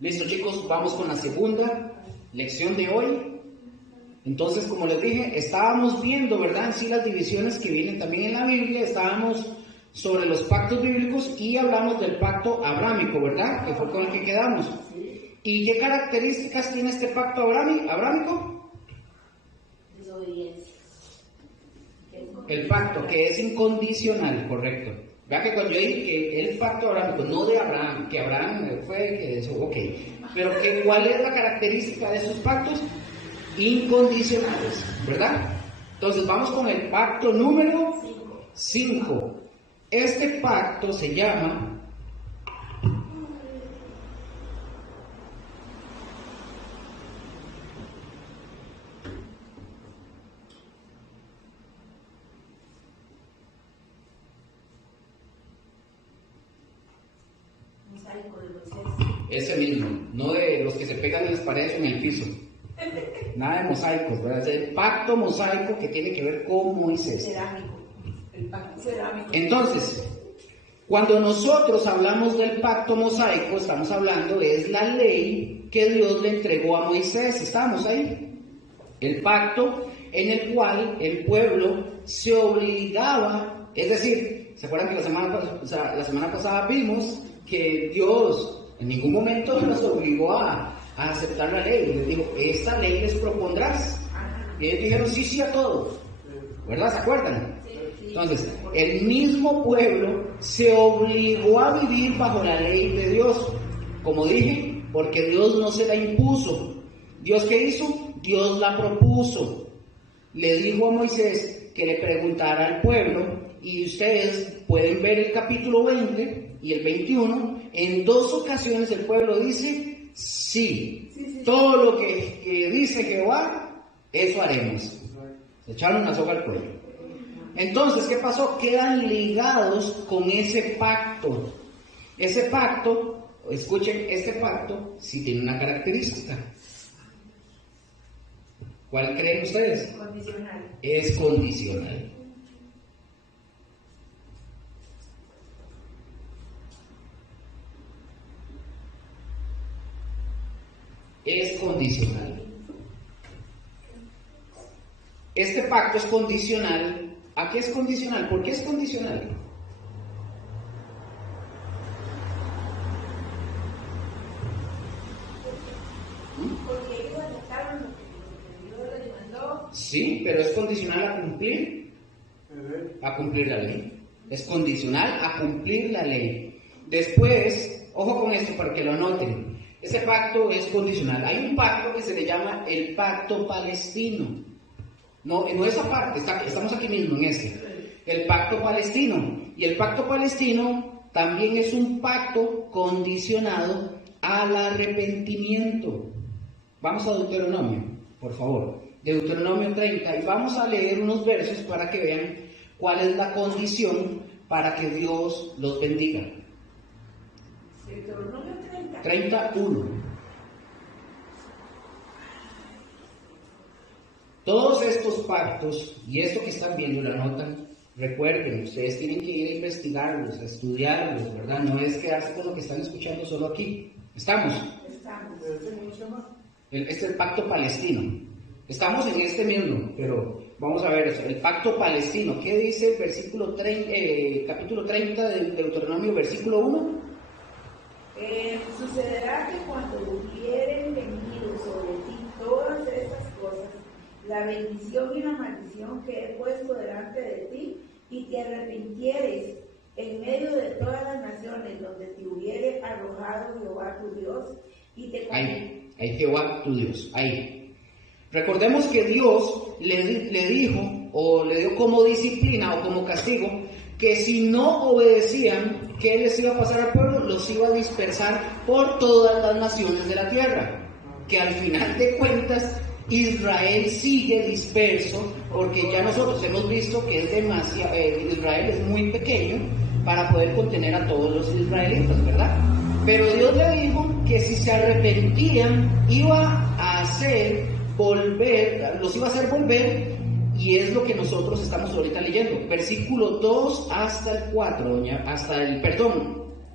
Listo, chicos, vamos con la segunda lección de hoy. Entonces, como les dije, estábamos viendo, ¿verdad?, en sí las divisiones que vienen también en la Biblia. Estábamos sobre los pactos bíblicos y hablamos del pacto abrámico, ¿verdad?, que fue con el que quedamos. ¿Y qué características tiene este pacto abrámico? Desobediencia. El pacto, que es incondicional, correcto. Vea que cuando yo dije que el pacto abrámico, no de Abraham, que Abraham fue que eso, ok. Pero ¿cuál es la característica de esos pactos? Incondicionales, ¿verdad? Entonces vamos con el pacto número 5. Este pacto se llama ese mismo, no de los que se pegan en las paredes o en el piso. Nada de mosaicos, ¿verdad? Es el pacto mosaico que tiene que ver con Moisés. Cerámico. El pacto cerámico. Entonces, cuando nosotros hablamos del pacto mosaico, estamos hablando es la ley que Dios le entregó a Moisés. ¿Estamos ahí? El pacto en el cual el pueblo se obligaba, es decir, ¿se acuerdan que la semana pasada vimos que Dios en ningún momento nos obligó a aceptar la ley? Les dijo, esta ley les propondrás. Y ellos dijeron sí a todo, ¿verdad? ¿Se acuerdan? Entonces, el mismo pueblo se obligó a vivir bajo la ley de Dios, como dije, porque Dios no se la impuso. ¿Dios qué hizo? Dios la propuso. Le dijo a Moisés que le preguntara al pueblo, y ustedes pueden ver el capítulo 20 y el 21, en 2 ocasiones el pueblo dice, sí. Todo lo que dice Jehová, eso haremos. Se echaron una soga al cuello. Entonces, ¿qué pasó? Quedan ligados con ese pacto. Ese pacto, escuchen, este pacto sí tiene una característica. ¿Cuál creen ustedes? Condicional. Es condicional. Es condicional. Este pacto es condicional. ¿A qué es condicional? ¿Por qué es condicional? Porque ellos aceptaron lo que Dios les mandó. Sí, pero es condicional a cumplir la ley. Es condicional a cumplir la ley. Después, ojo con esto para que lo anoten. Ese pacto es condicional. Hay un pacto que se le llama el pacto palestino. No esa parte, estamos aquí mismo en este. El pacto palestino. Y el pacto palestino también es un pacto condicionado al arrepentimiento. Vamos a Deuteronomio, por favor. Deuteronomio 30. Y vamos a leer unos versos para que vean cuál es la condición para que Dios los bendiga. Deuteronomio 30. 31. Todos estos pactos, y esto que están viendo, la anotan, recuerden, ustedes tienen que ir a investigarlos, a estudiarlos, ¿verdad? No es quedarse con lo que están escuchando solo aquí. ¿Estamos? Estamos. Este es el pacto palestino. Estamos en este mismo, pero vamos a ver eso. El pacto palestino, ¿qué dice el versículo capítulo 30 de Deuteronomio, versículo 1? Sucederá que cuando hubieren venido sobre ti todas estas cosas, la bendición y la maldición que he puesto delante de ti, y te arrepintieres en medio de todas las naciones donde te hubiere arrojado Jehová tu Dios, y te ahí Jehová tu Dios, ahí. Recordemos que Dios le dijo, o le dio como disciplina o como castigo, que si no obedecían, ¿qué les iba a pasar al pueblo? Los iba a dispersar por todas las naciones de la tierra. Que al final de cuentas, Israel sigue disperso, porque ya nosotros hemos visto que es demasiado, Israel es muy pequeño para poder contener a todos los israelitas, ¿verdad? Pero Dios le dijo que si se arrepentían, los iba a hacer volver, y es lo que nosotros estamos ahorita leyendo. Versículo 2 hasta el 4,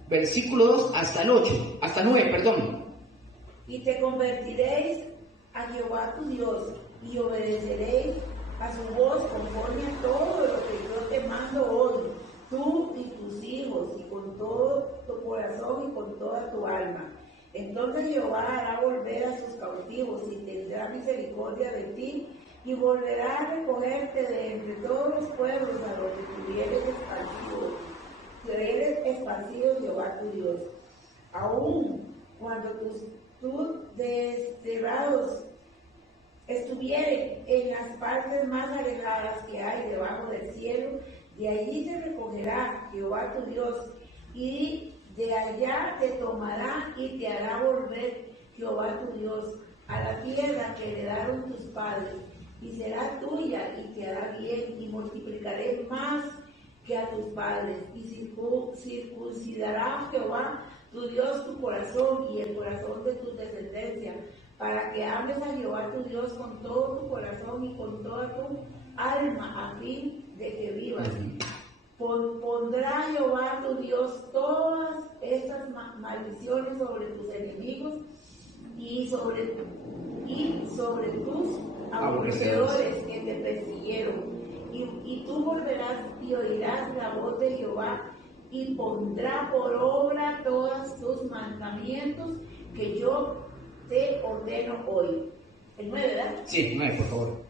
versículo 2 hasta el 8, hasta 9, perdón. y te convertiréis a Jehová tu Dios, y obedeceréis a su voz conforme a todo lo que yo te mando hoy, tú y tus hijos, y con todo tu corazón y con toda tu alma. Entonces Jehová hará volver a sus cautivos y tendrá misericordia de ti, y volverá a recogerte de entre todos los pueblos a los que tuvieres esparcido Jehová tu Dios. Aún cuando tus desterrados estuvieren en las partes más alejadas que hay debajo del cielo, de allí te recogerá Jehová tu Dios, y de allá te tomará y te hará volver Jehová tu Dios a la tierra que heredaron tus padres, y será tuya y te hará bien, y multiplicaré más que a tus padres, y circuncidará Jehová tu Dios tu corazón y el corazón de tu descendencia, para que ames a Jehová tu Dios con todo tu corazón y con toda tu alma, a fin de que vivas. Pondrá Jehová tu Dios todas estas maldiciones sobre tus enemigos y sobre tus aborrecedores que te persiguieron. Y tú volverás y oirás la voz de Jehová, y pondrá por obra todos tus mandamientos que yo te ordeno hoy. El 9, ¿verdad? Sí, 9, por favor.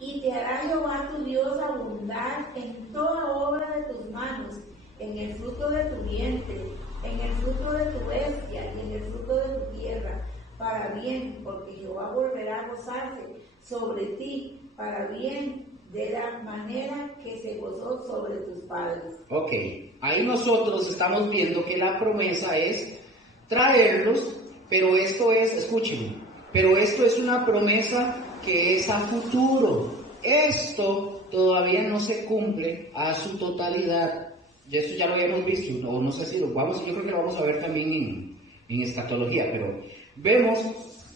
Y te hará Jehová tu Dios abundar en toda obra de tus manos, en el fruto de tu vientre, en el fruto de tu bestia y en el fruto de tu tierra, para bien, porque Jehová volverá a gozarse sobre ti, para bien, de la manera que se gozó sobre tus padres. Ok, ahí nosotros estamos viendo que la promesa es traerlos, pero esto es, escúchenme, pero esto es una promesa que es a futuro. Esto todavía no se cumple a su totalidad. Y eso ya lo habíamos visto, o no sé si lo vamos, yo creo que lo vamos a ver también en escatología, pero vemos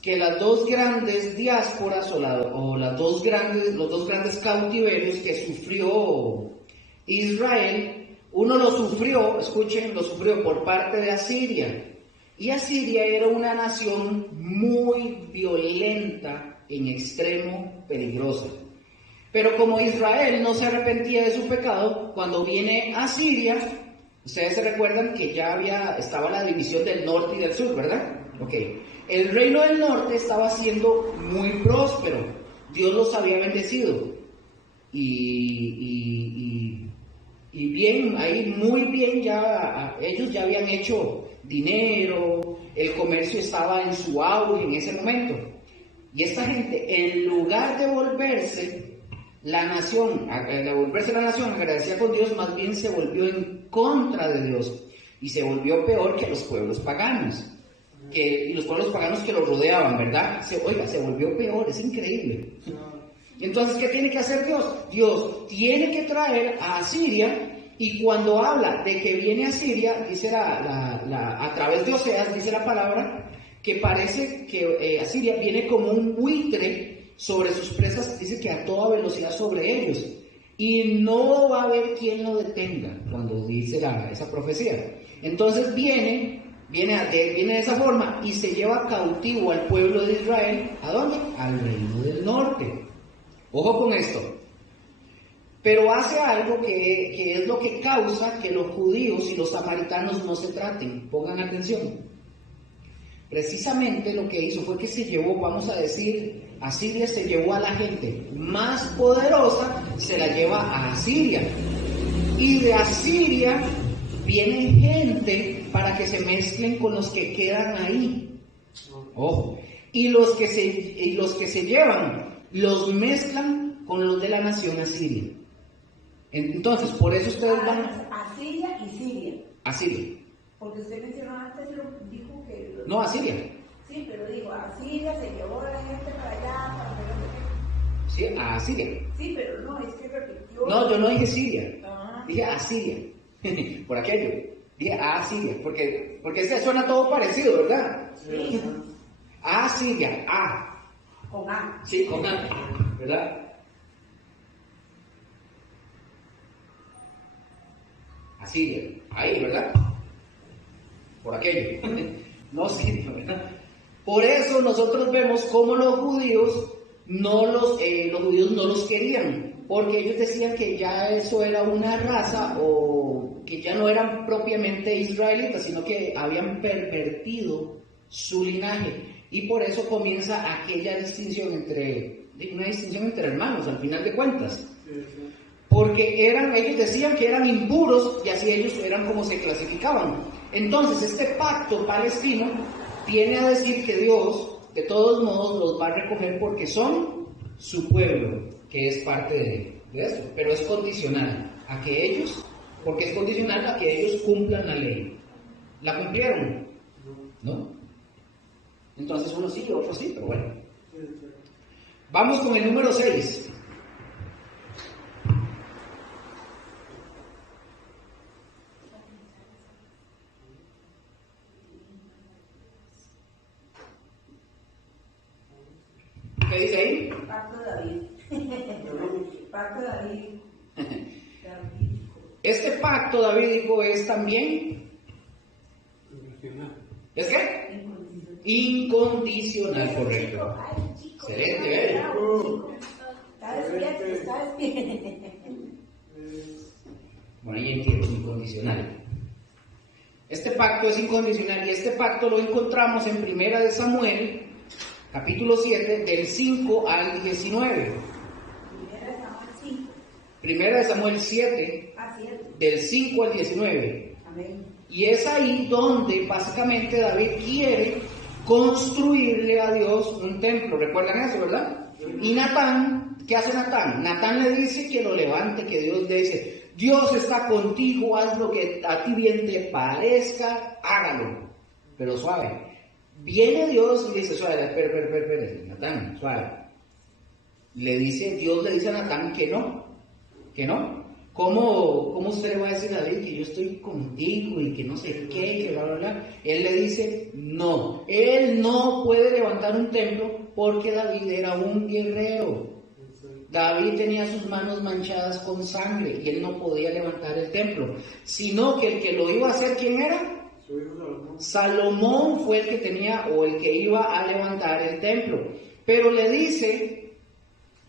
que las dos grandes diásporas los dos grandes cautiverios que sufrió Israel, uno lo sufrió, escuchen, lo sufrió por parte de Asiria. Y Asiria era una nación muy violenta, en extremo peligrosa. Pero como Israel no se arrepentía de su pecado, cuando viene Asiria, ustedes se recuerdan que ya estaba la división del norte y del sur, ¿verdad? Ok. El reino del norte estaba siendo muy próspero. Dios los había bendecido. Y bien, ahí muy bien, ellos ya habían hecho dinero, el comercio estaba en su auge en ese momento. Y esta gente, en lugar de volverse la nación agradecida con Dios, más bien se volvió en contra de Dios y se volvió peor que los pueblos paganos. Y los pueblos paganos que los rodeaban, ¿verdad? Se volvió peor, es increíble. Entonces, ¿qué tiene que hacer Dios? Dios tiene que traer a Asiria, y cuando habla de que viene a Asiria, dice a través de Oseas, dice la palabra, que parece que Asiria viene como un buitre sobre sus presas, dice que a toda velocidad sobre ellos, y no va a haber quien lo detenga, cuando dice esa profecía. Entonces viene de esa forma y se lleva cautivo al pueblo de Israel. ¿A dónde? Al reino del norte. Ojo con esto. Pero hace algo que es lo que causa que los judíos y los samaritanos no se traten. Pongan atención. Precisamente lo que hizo fue que se llevó, vamos a decir, Asiria se llevó a la gente más poderosa, se la lleva a Asiria. Y de Asiria viene gente para que se mezclen con los que quedan ahí. Ojo. Y los que se llevan, los mezclan con los de la nación asiria. Entonces, por eso ustedes van... Asiria y Siria. Asiria. Porque usted mencionó antes, dijo que... No, Asiria. Sí, pero digo, Asiria se llevó a la gente para allá, para ver... Sí, a Asiria. Sí, pero no, es que repitió... No, yo no dije Siria. Ah. Dije Asiria. Por aquello. Dije Asiria, porque suena todo parecido, ¿verdad? Sí. Asiria, A. Con A. Sí, con A, ¿verdad? Asiria, ahí, ¿verdad? Por aquello. No sirve, ¿verdad? Por eso nosotros vemos cómo los judíos no los querían, porque ellos decían que ya eso era una raza o que ya no eran propiamente israelitas, sino que habían pervertido su linaje. Y por eso comienza aquella distinción una distinción entre hermanos, al final de cuentas. Porque ellos decían que eran impuros y así ellos eran como se clasificaban. Entonces este pacto palestino viene a decir que Dios, de todos modos, los va a recoger porque son su pueblo, que es parte de eso. Pero es condicional a que ellos, porque es condicional a que ellos cumplan la ley. ¿La cumplieron? ¿No? Entonces unos sí, otros sí, pero bueno. Vamos con el número 6. ¿Qué dice ahí? Pacto de David. Pacto de David. Este pacto davídico es también... ¿Es qué? Incondicional, correcto. Excelente, ¿eh? Está despierto. Bueno, ahí entiendo, incondicional. Este pacto es incondicional y este pacto lo encontramos en 1 de Samuel, capítulo 7, del 5 al 19. 1 de Samuel 7, del 5 al 19. Amén. Y es ahí donde básicamente David quiere construirle a Dios un templo. ¿Recuerdan eso, verdad? Y Natán, ¿qué hace Natán? Natán le dice que lo levante, que Dios le dice, Dios está contigo, haz lo que a ti bien te parezca, hágalo, pero suave. Viene Dios y le dice, suave, espera, Natán, suave. Dios le dice a Natán que no. ¿Cómo usted le va a decir a David que yo estoy contigo y que no sé qué, que bla, bla, bla? Él le dice, no, él no puede levantar un templo porque David era un guerrero. David tenía sus manos manchadas con sangre y él no podía levantar el templo, sino que el que lo iba a hacer, ¿quién era? Su hijo Salomón. Salomón fue el que tenía o el que iba a levantar el templo, pero le dice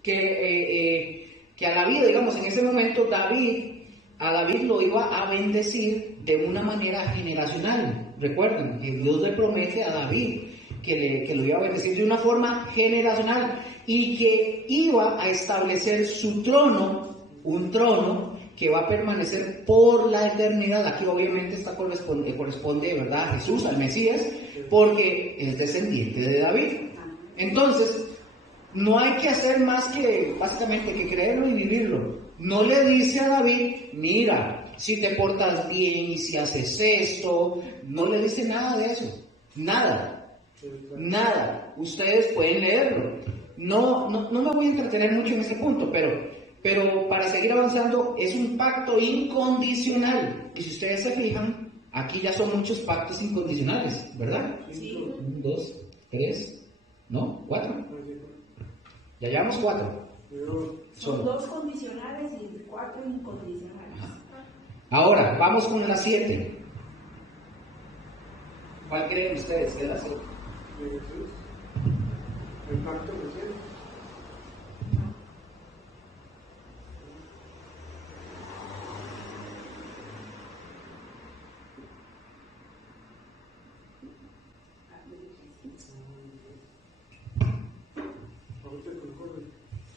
que a David, digamos, en ese momento a David lo iba a bendecir de una manera generacional. Recuerden que Dios le promete a David que lo iba a bendecir de una forma generacional y que iba a establecer su trono, un trono que va a permanecer por la eternidad. Aquí obviamente corresponde, ¿verdad?, a Jesús, al Mesías, porque es descendiente de David. Entonces, no hay que hacer más que, básicamente, que creerlo y vivirlo. No le dice a David, mira, si te portas bien y si haces esto, no le dice nada de eso. Nada. Ustedes pueden leerlo. No me voy a entretener mucho en ese punto, pero para seguir avanzando, es un pacto incondicional. Y si ustedes se fijan, aquí ya son muchos pactos incondicionales, ¿verdad? Sí. 1, 2, 3, ¿no? 4. Ya llevamos 4. Son 2 condicionales y 4 incondicionales. Ajá. Ahora, vamos con la 7. ¿Cuál creen ustedes que es la 7? De Jesús. El pacto reciente.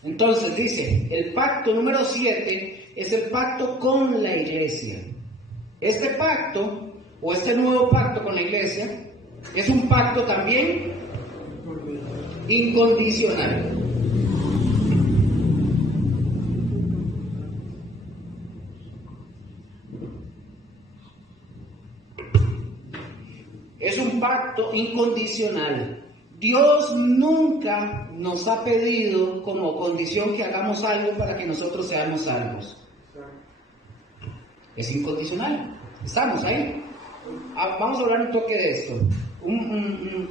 Entonces dice, el pacto número 7 es el pacto con la iglesia. Este pacto, o este nuevo pacto con la iglesia, es un pacto también incondicional. Es un pacto incondicional. Dios nunca nos ha pedido como condición que hagamos algo para que nosotros seamos salvos. Es incondicional. Estamos ahí. Vamos a hablar un toque de esto.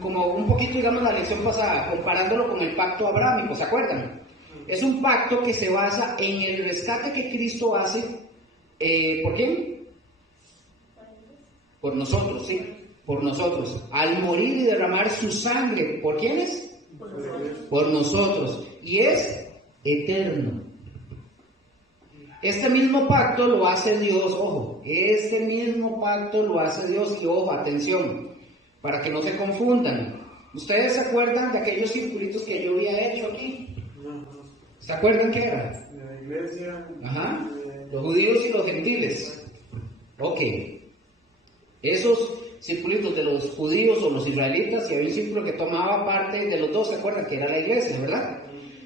Como un poquito, digamos, la lección pasada, comparándolo con el pacto abrámico, ¿se acuerdan? Es un pacto que se basa en el rescate que Cristo hace. ¿Por quién? Por nosotros, ¿sí? por nosotros, al morir y derramar su sangre, ¿por quiénes? Por nosotros. Por nosotros, y es eterno. Este mismo pacto lo hace Dios, ojo, este mismo pacto lo hace Dios, y ojo, atención, para que no se confundan. ¿Ustedes se acuerdan de aquellos circulitos que yo había hecho aquí? No. ¿Se acuerdan qué era? La iglesia. Ajá, los judíos y los gentiles. Ok, esos circulitos de los judíos o los israelitas, y había un círculo que tomaba parte de los dos, ¿se acuerdan? Que era la iglesia, ¿verdad?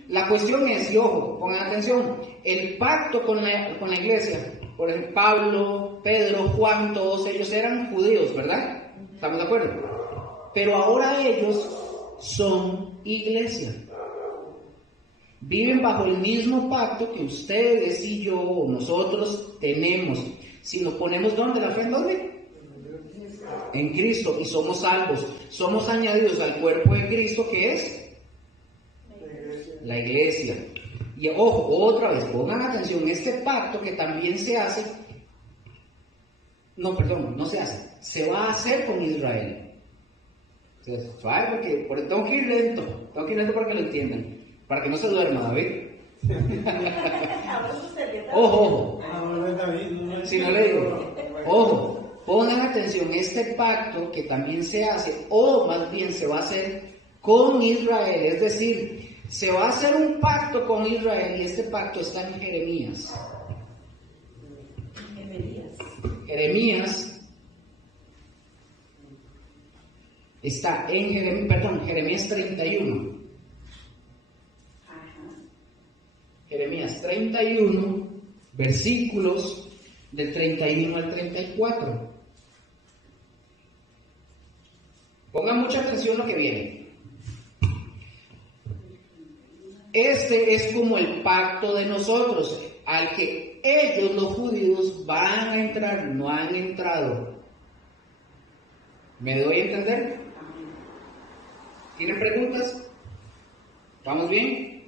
La cuestión es, y ojo, pongan atención, el pacto con la iglesia, por ejemplo, Pablo, Pedro, Juan, todos ellos eran judíos, ¿verdad? ¿Estamos de acuerdo? Pero ahora ellos son iglesia. Viven bajo el mismo pacto que ustedes y yo, nosotros tenemos. Si nos ponemos ¿dónde? ¿La fe en dónde? En Cristo, y somos salvos. Somos añadidos al cuerpo de Cristo, que es la iglesia. Y ojo, otra vez, pongan atención, este pacto que también se hace, no se hace, se va a hacer con Israel. Porque tengo que ir lento para que lo entiendan, para que no se duerma, David. Ojo, si no le digo, ojo, pongan atención, este pacto que también se hace, o más bien se va a hacer con Israel, es decir, se va a hacer un pacto con Israel, y este pacto está en Jeremías. Jeremías está en Jeremías 31. Jeremías 31, versículos del 31 al 34. Pongan mucha atención a lo que viene. Este es como el pacto de nosotros, al que ellos, los judíos, van a entrar, no han entrado. ¿Me doy a entender? ¿Tienen preguntas? ¿Vamos bien?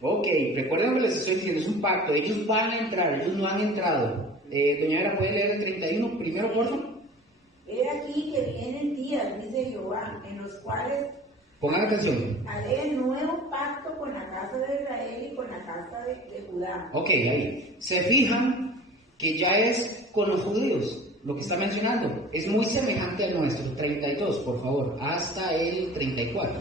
Ok, recuerden que les estoy diciendo, es un pacto, ellos van a entrar, ellos no han entrado. Doña Vera, ¿puede leer el 31 primero, por favor? He aquí que vienen días, dice Jehová, en los cuales pongan atención. haré nuevo pacto con la casa de Israel y con la casa de Judá. Ok, ahí. Se fijan que ya es con los judíos, lo que está mencionando. Es muy semejante al nuestro. 32, por favor, hasta el 34.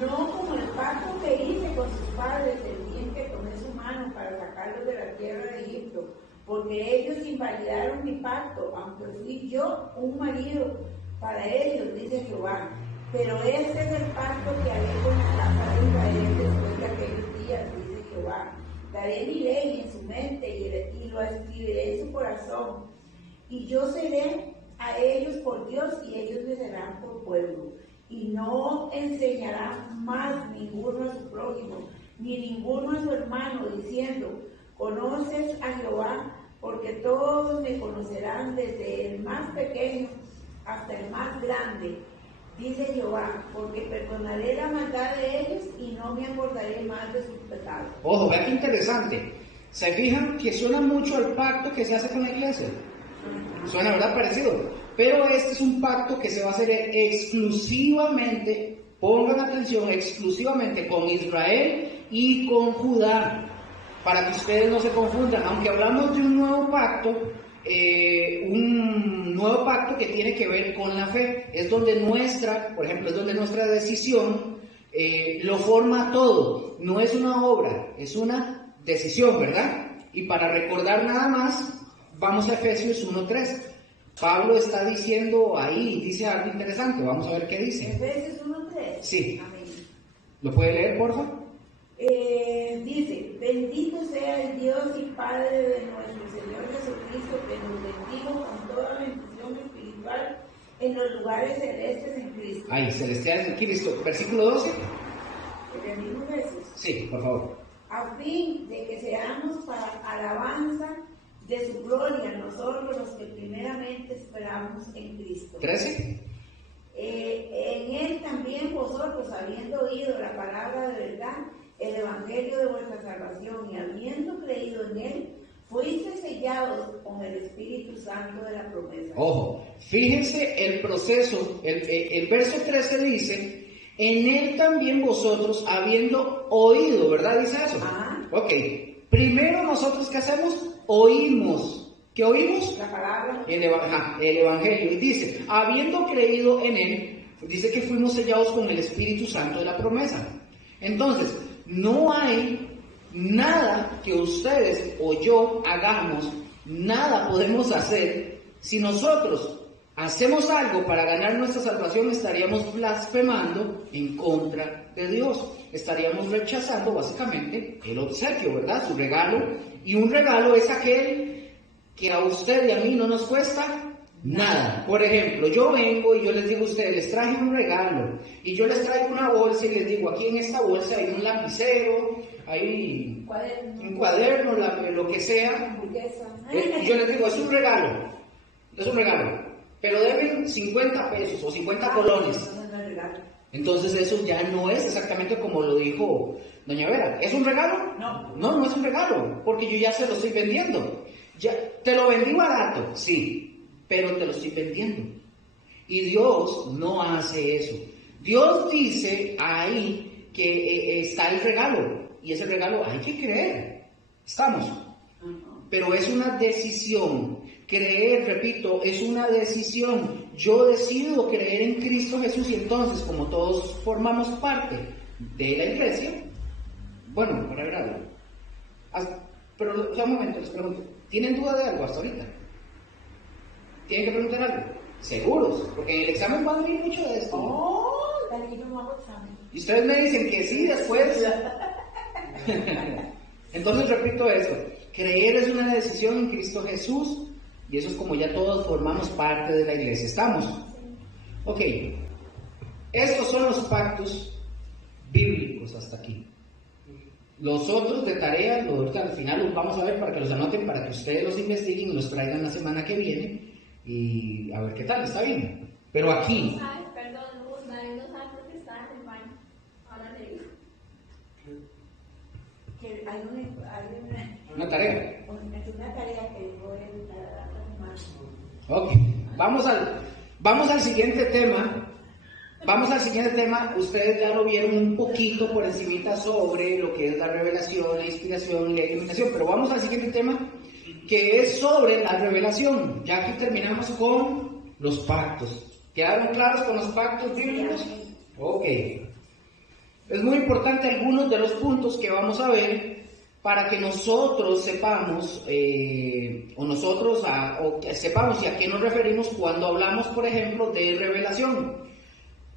No como el pacto que hice con sus padres el día en que tomé su mano para sacarlos de la tierra de Egipto, porque ellos invalidaron mi pacto, aunque fui yo un marido para ellos, dice Jehová. Pero este es el pacto que haré con la casa de Israel después de aquellos días, dice Jehová. Daré mi ley en su mente y lo escribiré en su corazón. Y yo seré a ellos por Dios y ellos me serán por pueblo. Y no enseñará más ninguno a su prójimo, ni ninguno a su hermano, diciendo, conoces a Jehová, porque todos me conocerán desde el más pequeño hasta el más grande. Dice Jehová, porque perdonaré la maldad de ellos y no me acordaré más de sus pecados. Ojo, vean qué interesante. ¿Se fijan que suena mucho al pacto que se hace con la iglesia? Suena, ¿verdad? Parecido. Pero este es un pacto que se va a hacer exclusivamente, pongan atención, exclusivamente con Israel y con Judá, para que ustedes no se confundan. Aunque hablamos de un nuevo pacto que tiene que ver con la fe, es donde por ejemplo, es donde nuestra decisión lo forma todo. No es una obra, es una decisión, ¿verdad? Y para recordar nada más, vamos a Efesios 1:3. Pablo está diciendo ahí, dice algo interesante, vamos a ver qué dice. Efesios 1:3. Sí. Amén. ¿Lo puede leer, por favor? Dice, bendito sea el Dios y Padre de nuestro Señor Jesucristo, que nos bendijo con toda bendición espiritual en los lugares celestes en Cristo. Ahí, celestiales en Cristo. Versículo 12. ¿El mismo veces? Sí, por favor. A fin de que seamos para alabanza de su gloria, nosotros los que primeramente esperamos en Cristo. 13. En él también vosotros, habiendo oído la palabra de verdad, el evangelio de vuestra salvación, y habiendo creído en él, fuiste sellados con el Espíritu Santo de la promesa. Ojo, fíjense el proceso, el verso 13 dice, en él también vosotros habiendo oído, ¿verdad? Dice eso. Ajá. Ok, primero nosotros ¿qué hacemos? Oímos. ¿Qué oímos? La palabra. El Evangelio. Y dice, habiendo creído en él, dice que fuimos sellados con el Espíritu Santo de la promesa. Entonces, no hay nada que ustedes o yo hagamos, nada podemos hacer. Si nosotros hacemos algo para ganar nuestra salvación, estaríamos blasfemando en contra de Dios. Estaríamos rechazando básicamente el obsequio, ¿verdad? Su regalo. Y un regalo es aquel que a usted y a mí no nos cuesta nada. Por ejemplo, yo vengo y yo les digo a ustedes, les traje un regalo. Y yo les traigo una bolsa y les digo, aquí en esta bolsa hay un lapicero, hay un cuaderno, lo que sea. Y yo les digo, es un regalo. Es un regalo. Pero deben 50 pesos o 50 colones. Entonces eso ya no es exactamente como lo dijo doña Vera. ¿Es un regalo? No. No es un regalo, porque yo ya se lo estoy vendiendo. Ya, te lo vendí barato, sí, pero te lo estoy vendiendo. Y Dios no hace eso. Dios dice ahí que está el regalo, y ese regalo hay que creer. ¿Estamos? Pero es una decisión. Creer, repito, es una decisión. Yo decido creer en Cristo Jesús y entonces, como todos formamos parte de la iglesia, bueno, para ver algo. Pero, un momento, les pregunto, ¿tienen duda de algo hasta ahorita? ¿Tienen que preguntar algo? ¿Seguros? Porque en el examen va a venir mucho de esto. Y ustedes me dicen que sí, después. Entonces repito eso. Creer es una decisión en Cristo Jesús. Y eso es como ya todos formamos parte de la iglesia. ¿Estamos? Ok. Estos son los pactos bíblicos hasta aquí. Los otros de tarea, al final los vamos a ver para que los anoten, para que ustedes los investiguen y los traigan la semana que viene. Y a ver qué tal, ¿está bien? Pero aquí... Perdón, David no sabe por qué está en el baño. Ahora le digo. Que hay una tarea. Una tarea que llegó en la semana. Ok, vamos al siguiente tema. Vamos al siguiente tema. Ustedes ya lo vieron un poquito por encimita sobre lo que es la revelación, la inspiración, la iluminación, pero vamos al siguiente tema, que es sobre la revelación. Ya aquí terminamos con los pactos. ¿Quedaron claros con los pactos bíblicos? Ok. Es muy importante algunos de los puntos que vamos a ver para que nosotros sepamos, sepamos a qué nos referimos cuando hablamos, por ejemplo, de revelación,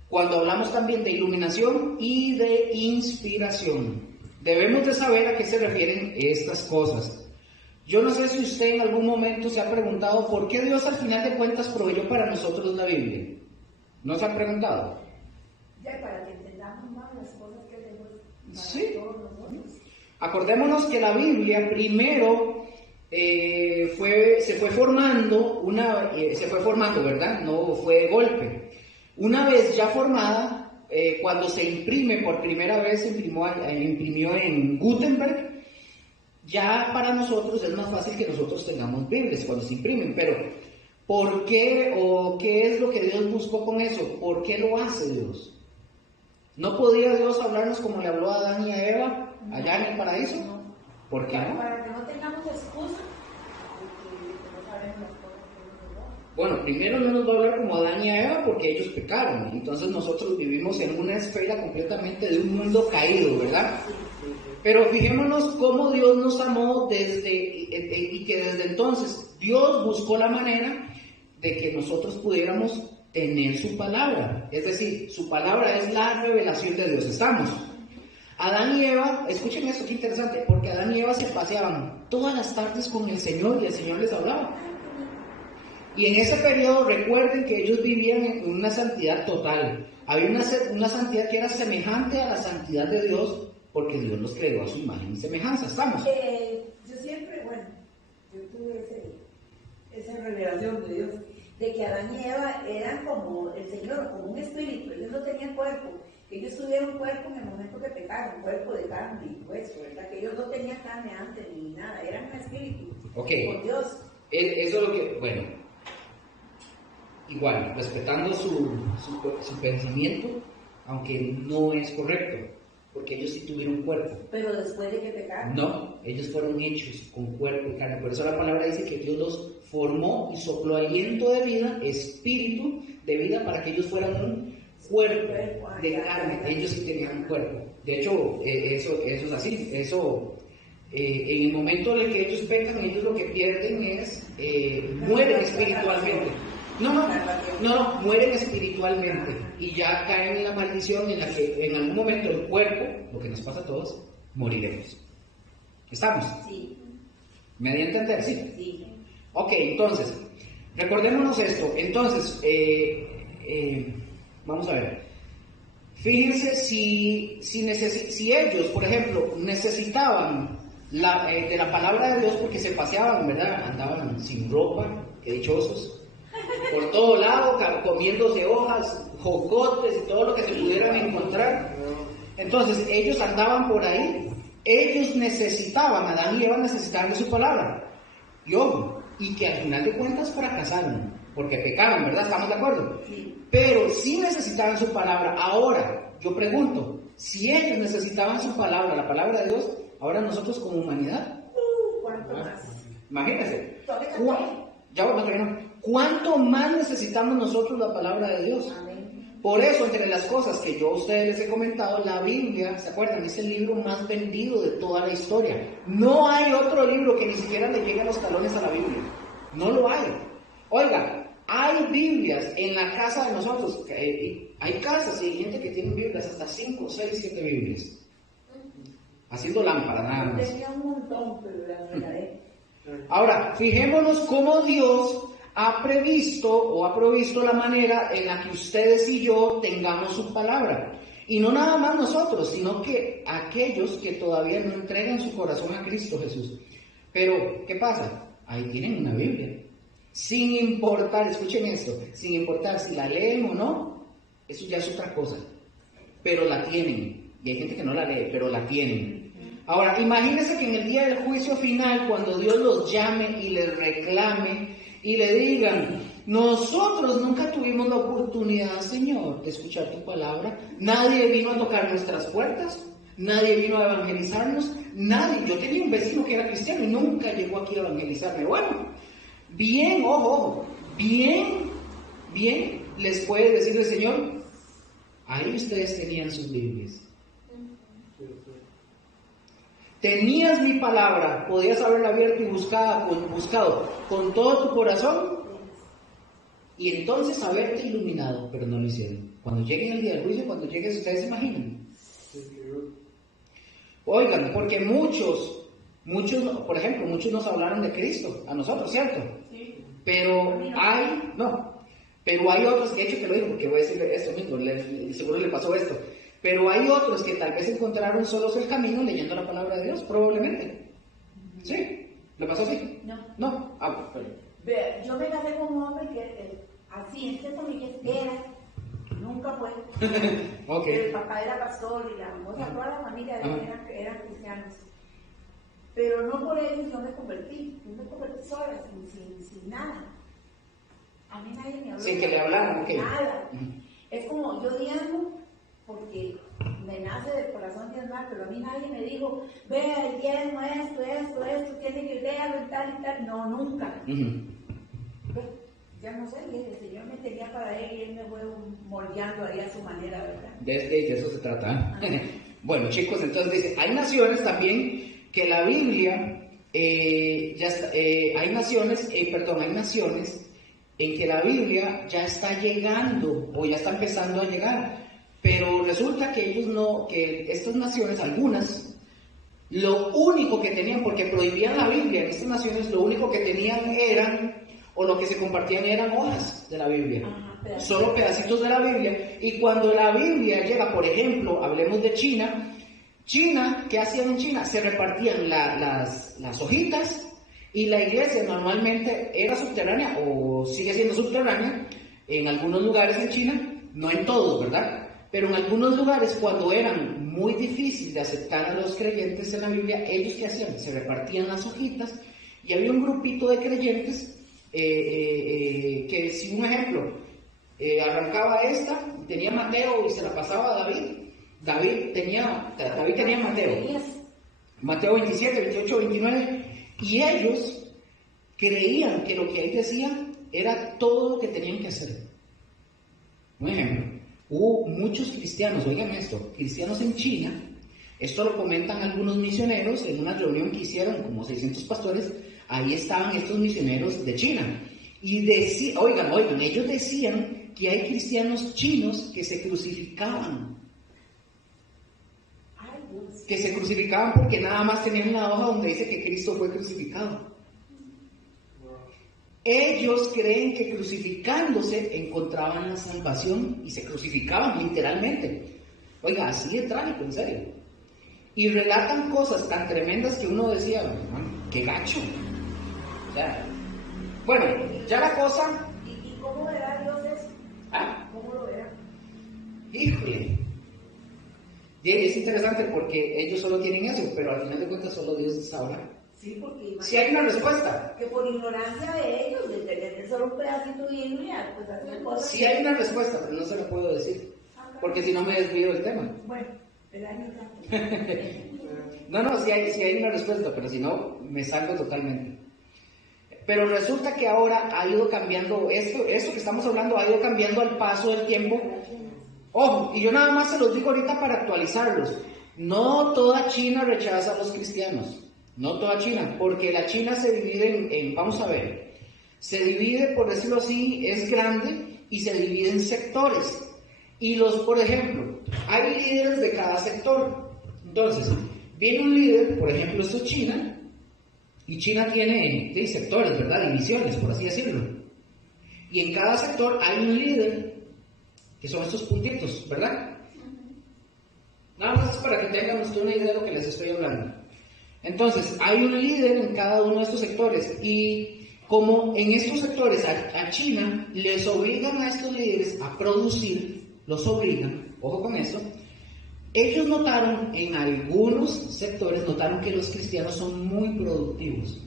cuando hablamos también de iluminación y de inspiración. Debemos de saber a qué se refieren estas cosas. Yo no sé si usted en algún momento se ha preguntado por qué Dios al final de cuentas proveyó para nosotros la Biblia. ¿No se ha preguntado? Ya, para que entendamos más las cosas que tenemos para Sí. todos nosotros. Acordémonos que la Biblia primero se fue formando, ¿verdad? No fue de golpe. Una vez ya formada, cuando se imprime por primera vez, se imprimió en Gutenberg, ya para nosotros es más fácil que nosotros tengamos Biblias cuando se imprimen. Pero, ¿por qué o qué es lo que Dios buscó con eso? ¿Por qué lo hace Dios? ¿No podía Dios hablarnos como le habló a Adán y a Eva allá en el paraíso? ¿Por qué no? Para que no tengamos excusa, porque no sabemos las cosas que nos dan. Bueno, primero no nos va a hablar como a Adán y a Eva porque ellos pecaron. Entonces nosotros vivimos en una esfera completamente de un mundo caído, ¿verdad? Pero fijémonos cómo Dios nos amó y que desde entonces Dios buscó la manera de que nosotros pudiéramos tener su palabra. Es decir, su palabra es la revelación de Dios. ¿Estamos? Adán y Eva, escuchen esto, qué interesante, porque Adán y Eva se paseaban todas las tardes con el Señor y el Señor les hablaba. Y en ese periodo recuerden que ellos vivían en una santidad total. Había una santidad que era semejante a la santidad de Dios, porque Dios los creó a su imagen y semejanza. ¿Estamos? Yo siempre, yo tuve esa revelación de Dios, de que Adán y Eva eran como el Señor, como un espíritu, ellos no tenían cuerpo, Ellos tuvieron cuerpo en el momento que pecaron, cuerpo de carne y hueso, ¿verdad? Que ellos no tenían carne antes ni nada, eran un espíritu. Ok. Con Dios. Eso es lo que, bueno, igual, respetando su pensamiento, aunque no es correcto, porque ellos sí tuvieron cuerpo. Pero después de que pecaron. No, ellos fueron hechos con cuerpo y carne. Por eso la palabra dice que Dios los formó y sopló aliento de vida, espíritu de vida, para que ellos fueran un cuerpo de carne. Ellos sí tenían un cuerpo. De hecho, eso es así. Eso, en el momento en el que ellos pecan, ellos lo que pierden es, mueren espiritualmente. No, mueren espiritualmente y ya caen en la maldición en la que en algún momento el cuerpo, lo que nos pasa a todos, moriremos. ¿Estamos? Sí. ¿Me di a entender? Sí. Sí. Ok, entonces, recordémonos esto. Entonces, vamos a ver. Fíjense si ellos, por ejemplo, necesitaban de la palabra de Dios porque se paseaban, ¿verdad? Andaban sin ropa, que dichosos, por todo lado, comiéndose hojas, jocotes y todo lo que se pudieran encontrar. Entonces, ellos andaban por ahí, ellos necesitaban, Adán y Eva necesitaban de su palabra. Y ojo, y que al final de cuentas fracasaron, porque pecaron, ¿verdad? ¿Estamos de acuerdo? Sí. Pero sí necesitaban su palabra. Ahora, yo pregunto, si ellos necesitaban su palabra, la palabra de Dios, ahora nosotros como humanidad, ¿Cuánto más? imagínense, Todavía ya voy a terminar. ¿Cuánto más necesitamos nosotros la palabra de Dios? Amén. Por eso, entre las cosas que yo a ustedes les he comentado, la Biblia, ¿se acuerdan? Es el libro más vendido de toda la historia. No hay otro libro que ni siquiera le llegue a los talones a la Biblia. No lo hay. Oiga, hay Biblias en la casa de nosotros. Hay casas y hay gente que tiene Biblias, hasta 5, 6, 7 Biblias. Haciendo lámpara, nada más. Tenía un montón, pero la regalé. Ahora, fijémonos cómo Dios ha provisto la manera en la que ustedes y yo tengamos su palabra. Y no nada más nosotros, sino que aquellos que todavía no entregan su corazón a Cristo Jesús. Pero, ¿qué pasa? Ahí tienen una Biblia. Sin importar, escuchen esto, sin importar si la leen o no, eso ya es otra cosa. Pero la tienen. Y hay gente que no la lee, pero la tienen. Ahora, imagínense que en el día del juicio final, cuando Dios los llame y les reclame y le digan, nosotros nunca tuvimos la oportunidad, Señor, de escuchar tu palabra. Nadie vino a tocar nuestras puertas, nadie vino a evangelizarnos, nadie. Yo tenía un vecino que era cristiano y nunca llegó aquí a evangelizarme. Bueno, bien, ojo, bien, les puede decir el Señor, ahí ustedes tenían sus Biblias. Tenías mi palabra, podías haberla abierto y buscado con todo tu corazón y entonces haberte iluminado, pero no lo hicieron. Cuando lleguen el día del juicio, cuando lleguen, ustedes se imaginan. Oigan, porque muchos, por ejemplo, muchos nos hablaron de Cristo, a nosotros, ¿cierto? Sí. Pero hay otros, de hecho que lo digo, porque voy a decirle esto mismo, seguro le pasó esto. Pero hay otros que tal vez encontraron solos el camino leyendo la palabra de Dios, probablemente. ¿Sí? ¿Le pasó así? No. Vea, yo me casé con un hombre que así, en cierto Miguel era, nunca fue. Ok. El papá era pastor y la hermosa, toda la familia de él eran cristianos. Pero no por ellos yo me convertí sola, sin nada. A mí nadie me habló. Sin que le hablaran, ok. Nada. Es como yo diezmo porque me nace del corazón diezmar, pero a mí nadie me dijo, vea, el diezmo, esto, tiene que leerlo y tal. No, nunca. Ya no sé, el Señor me tenía para él y él me fue moldeando ahí a su manera, ¿verdad? De eso se trata. Bueno, chicos, entonces dice, hay naciones también que la Biblia, hay naciones en que la Biblia ya está llegando o ya está empezando a llegar. Pero resulta que que estas naciones, algunas, lo único que tenían, porque prohibían la Biblia en estas naciones, lo único que tenían lo que se compartían eran hojas de la Biblia. Solo pedacitos de la Biblia. Y cuando la Biblia llega, por ejemplo, hablemos de China, ¿qué hacían en China? Se repartían las hojitas y la iglesia normalmente era subterránea o sigue siendo subterránea en algunos lugares en China, no en todos, ¿verdad? Pero en algunos lugares, cuando eran muy difíciles de aceptar a los creyentes en la Biblia, ellos ¿qué hacían? Se repartían las hojitas y había un grupito de creyentes que, si un ejemplo, arrancaba esta, tenía Mateo y se la pasaba a David. David tenía Mateo. Mateo 27, 28, 29. Y ellos creían que lo que ahí decía era todo lo que tenían que hacer. Un ejemplo, hubo muchos cristianos, oigan esto, cristianos en China. Esto lo comentan algunos misioneros en una reunión que hicieron, como 600 pastores. Ahí estaban estos misioneros de China. Y oigan, ellos decían que hay cristianos chinos que se crucificaban. Que se crucificaban porque nada más tenían la hoja donde dice que Cristo fue crucificado. Ellos creen que crucificándose encontraban la salvación y se crucificaban literalmente. Oiga, así de trágico, en serio. Y relatan cosas tan tremendas que uno decía, qué gacho. O sea, bueno, ya la cosa... ¿Y cómo verá Dios eso? ¿Ah? ¿Cómo lo verá? Híjole. Y es interesante porque ellos solo tienen eso, pero al final de cuentas solo Dios sabrá. Sí, porque Si hay una respuesta. que por ignorancia de ellos, de tener solo un pedacito de Biblia, pues hacen cosas. Sí hay una respuesta, pero no se la puedo decir, porque si no me desvío del tema. Bueno, el año tanto. No, sí hay una respuesta, pero si no, me salgo totalmente. Pero resulta que ahora ha ido cambiando, esto que estamos hablando ha ido cambiando al paso del tiempo. Ojo, y yo nada más se los digo ahorita para actualizarlos. No toda China rechaza a los cristianos. No toda China, porque la China se divide en vamos a ver, se divide, por decirlo así, es grande y se divide en sectores. Y por ejemplo, hay líderes de cada sector. Entonces, viene un líder, por ejemplo, esto es China, y China tiene sectores, ¿verdad? Divisiones, por así decirlo. Y en cada sector hay un líder, que son estos puntitos, ¿verdad? Nada más para que tengan ustedes una idea de lo que les estoy hablando. Entonces, hay un líder en cada uno de estos sectores y como en estos sectores a China les obligan a estos líderes a producir, los obligan, ojo con eso, ellos notaron en algunos sectores, notaron que los cristianos son muy productivos.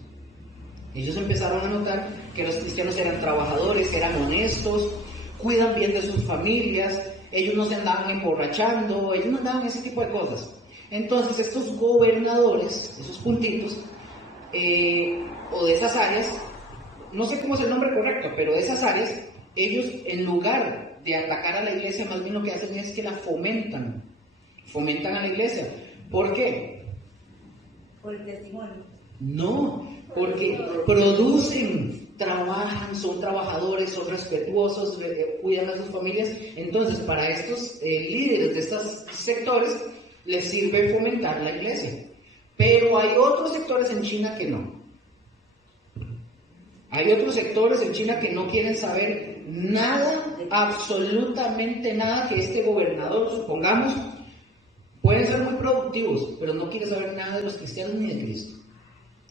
Ellos empezaron a notar que los cristianos eran trabajadores, eran honestos, cuidan bien de sus familias, ellos no se andaban emborrachando, ellos no andaban ese tipo de cosas. Entonces estos gobernadores, esos puntitos, o de esas áreas, no sé cómo es el nombre correcto, pero de esas áreas, ellos en lugar de atacar a la iglesia, más bien lo que hacen es que la fomentan a la iglesia. ¿Por qué? Por el testimonio. No, porque producen, trabajan, son trabajadores, son respetuosos, cuidan a sus familias. Entonces para estos líderes de estos sectores, les sirve fomentar la iglesia. Pero hay otros sectores en China que no. Hay otros sectores en China que no quieren saber nada, absolutamente nada, que este gobernador, supongamos, pueden ser muy productivos, pero no quiere saber nada de los cristianos ni de Cristo.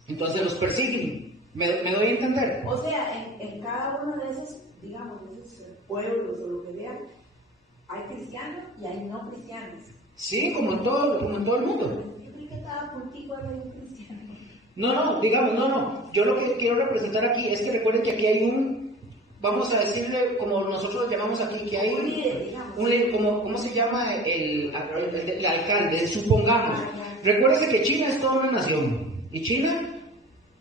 Entonces los persiguen. ¿Me doy a entender? O sea, en cada uno de esos, digamos, de esos pueblos o lo que vean, hay cristianos y hay no cristianos. Sí, como en todo el mundo. Yo creo que cada puntico era un cristiano. No. Yo lo que quiero representar aquí es que recuerden que aquí hay vamos a decirle, como nosotros lo llamamos aquí, que hay un líder, digamos. ¿Cómo se llama? El alcalde, supongamos. Recuérdense que China es toda una nación. Y China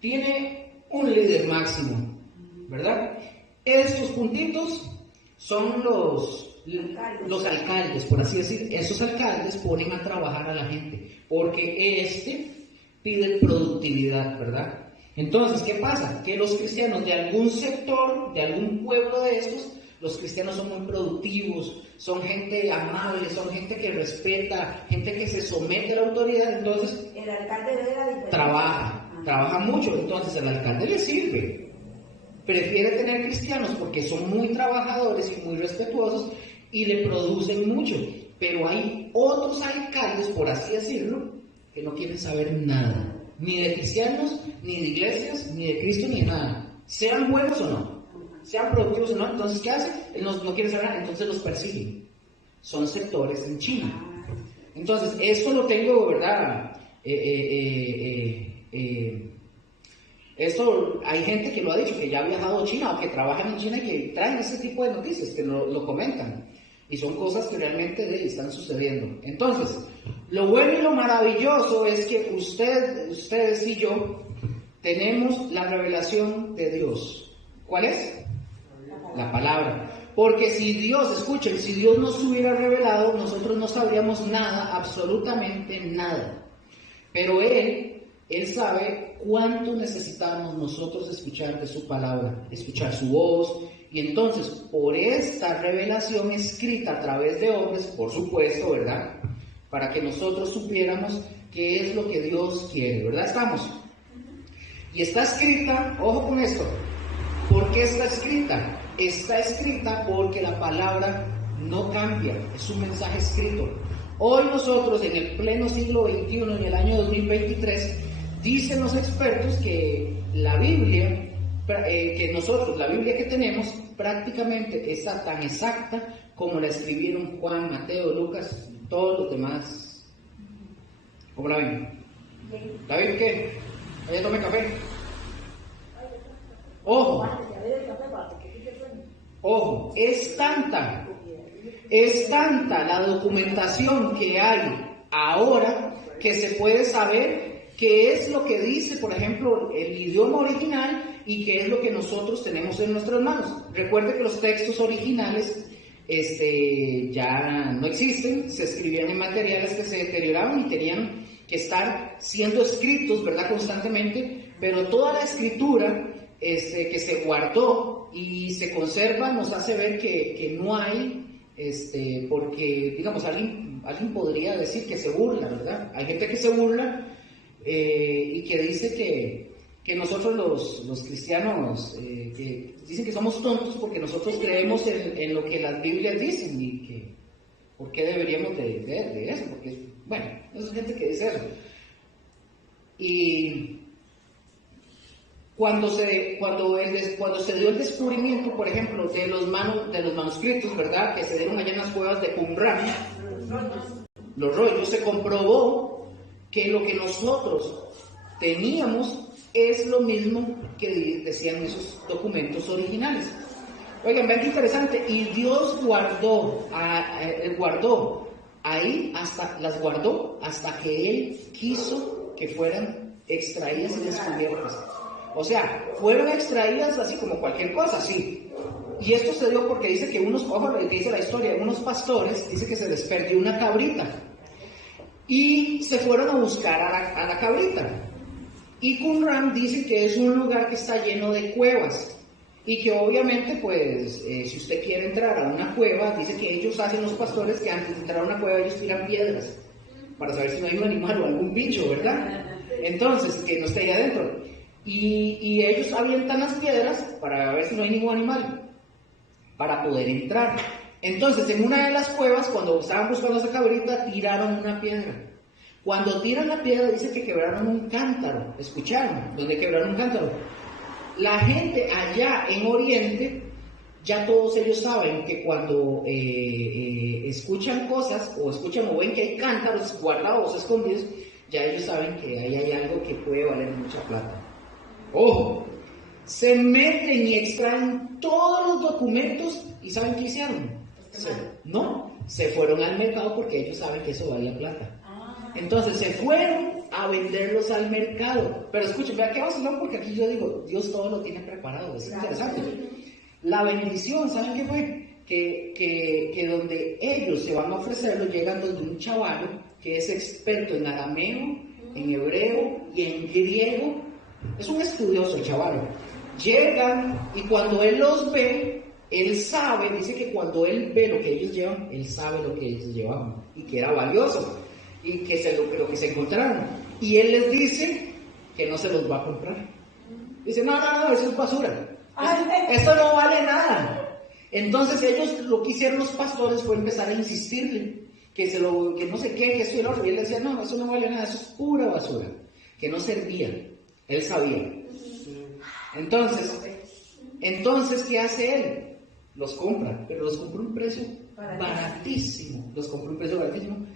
tiene un líder máximo, ¿verdad? Estos puntitos son los alcaldes, por así decir. Esos alcaldes ponen a trabajar a la gente, porque pide productividad, ¿verdad? Entonces, ¿qué pasa? Que los cristianos de algún sector, de algún pueblo de estos, los cristianos son muy productivos, son gente amable, son gente que respeta, gente que se somete a la autoridad. Entonces, el alcalde ve la diferencia. Trabaja mucho. Entonces, el alcalde le sirve. Prefiere tener cristianos porque son muy trabajadores y muy respetuosos y le producen mucho. Pero hay otros alcaldes, por así decirlo, que no quieren saber nada. Ni de cristianos, ni de iglesias, ni de Cristo, ni de nada. Sean buenos o no, sean productivos o no. Entonces, ¿qué hacen? Él no quiere saber nada, entonces los persiguen. son sectores en China. Entonces, esto lo tengo, ¿verdad? Esto hay gente que lo ha dicho, que ya ha viajado a China o que trabajan en China y que traen ese tipo de noticias, que lo comentan. Y son cosas que realmente están sucediendo. Entonces, lo bueno y lo maravilloso es que ustedes y yo tenemos la revelación de Dios. ¿Cuál es? La palabra. Porque si Dios, escuchen, si Dios nos hubiera revelado, nosotros no sabríamos nada, absolutamente nada. Pero Él sabe cuánto necesitamos nosotros escuchar de su palabra, escuchar su voz. Y entonces, por esta revelación escrita a través de hombres, por supuesto, ¿verdad? Para que nosotros supiéramos qué es lo que Dios quiere, ¿verdad? Estamos. Y está escrita, ojo con esto, ¿por qué está escrita? Está escrita porque la palabra no cambia, es un mensaje escrito. Hoy nosotros, en el pleno siglo XXI, en el año 2023, dicen los expertos que la Biblia, la Biblia que tenemos, prácticamente está tan exacta como la escribieron Juan, Mateo, Lucas, todos los demás. ¿Cómo la ven? ¿La ven qué? ¿Ella tome café? Ojo, es tanta la documentación que hay ahora que se puede saber qué es lo que dice, por ejemplo, el idioma original y qué es lo que nosotros tenemos en nuestras manos. Recuerde que los textos originales ya no existen, se escribían en materiales que se deterioraban y tenían que estar siendo escritos, ¿verdad?, constantemente, pero toda la escritura que se guardó y se conserva nos hace ver que no hay, porque, digamos, alguien podría decir que se burla, ¿verdad? Hay gente que se burla y que dice que nosotros los cristianos que dicen que somos tontos porque nosotros creemos en lo que las Biblias dicen y que ¿por qué deberíamos de eso? Porque, bueno, esa es gente que dice eso. Y cuando se dio el descubrimiento, por ejemplo, de los manuscritos, ¿verdad?, que se dieron allá en las cuevas de Qumran, los rollos, se comprobó que lo que nosotros teníamos es lo mismo que decían esos documentos originales. Oigan, vean qué interesante. Y Dios guardó ahí, las guardó hasta que Él quiso que fueran extraídas y descubiertas. O sea, fueron extraídas así como cualquier cosa, sí. Y esto se dio porque dice que ojo lo que dice la historia, unos pastores, dice que se les perdió una cabrita. Y se fueron a buscar a la cabrita. Y Qumran dice que es un lugar que está lleno de cuevas. Y que obviamente, pues, si usted quiere entrar a una cueva, dice que ellos hacen, los pastores, que antes de entrar a una cueva ellos tiran piedras. Para saber si no hay un animal o algún bicho, ¿verdad? Entonces, que no esté ahí adentro. Y ellos avientan las piedras para ver si no hay ningún animal, para poder entrar. Entonces, en una de las cuevas, cuando estaban buscando a esa cabrita, tiraron una piedra. Cuando tiran la piedra, dice que quebraron un cántaro. ¿Escucharon? ¿Dónde quebraron un cántaro? La gente allá en Oriente, ya todos ellos saben que cuando escuchan cosas, o escuchan o ven que hay cántaros guardados, escondidos, ya ellos saben que ahí hay algo que puede valer mucha plata. ¡Ojo! Se meten y extraen todos los documentos y ¿saben qué hicieron? Se fueron al mercado porque ellos saben que eso valía plata. Entonces se fueron a venderlos al mercado. Pero escuchen, vean qué vacilón, porque aquí yo digo, Dios todo lo tiene preparado, es interesante. La bendición, ¿saben qué fue? Que donde ellos se van a ofrecerlo, llegan donde un chavalo que es experto en arameo, en hebreo y en griego. Es un estudioso el chavalo. Llegan y cuando él los ve, él sabe, dice que cuando él ve lo que ellos llevan, él sabe lo que ellos llevaban y que era valioso y que lo que se encontraron. Y él les dice que no se los va a comprar. Dice, no, eso es basura. Esto no vale nada. Entonces ellos, lo que hicieron los pastores fue empezar a insistirle que no sé qué, que eso y lo otro. Y él decía, no, eso no vale nada, eso es pura basura. Que no servía. Él sabía. Entonces, ¿qué hace él? Los compra, pero los compra a un precio baratísimo, los compró a un precio baratísimo,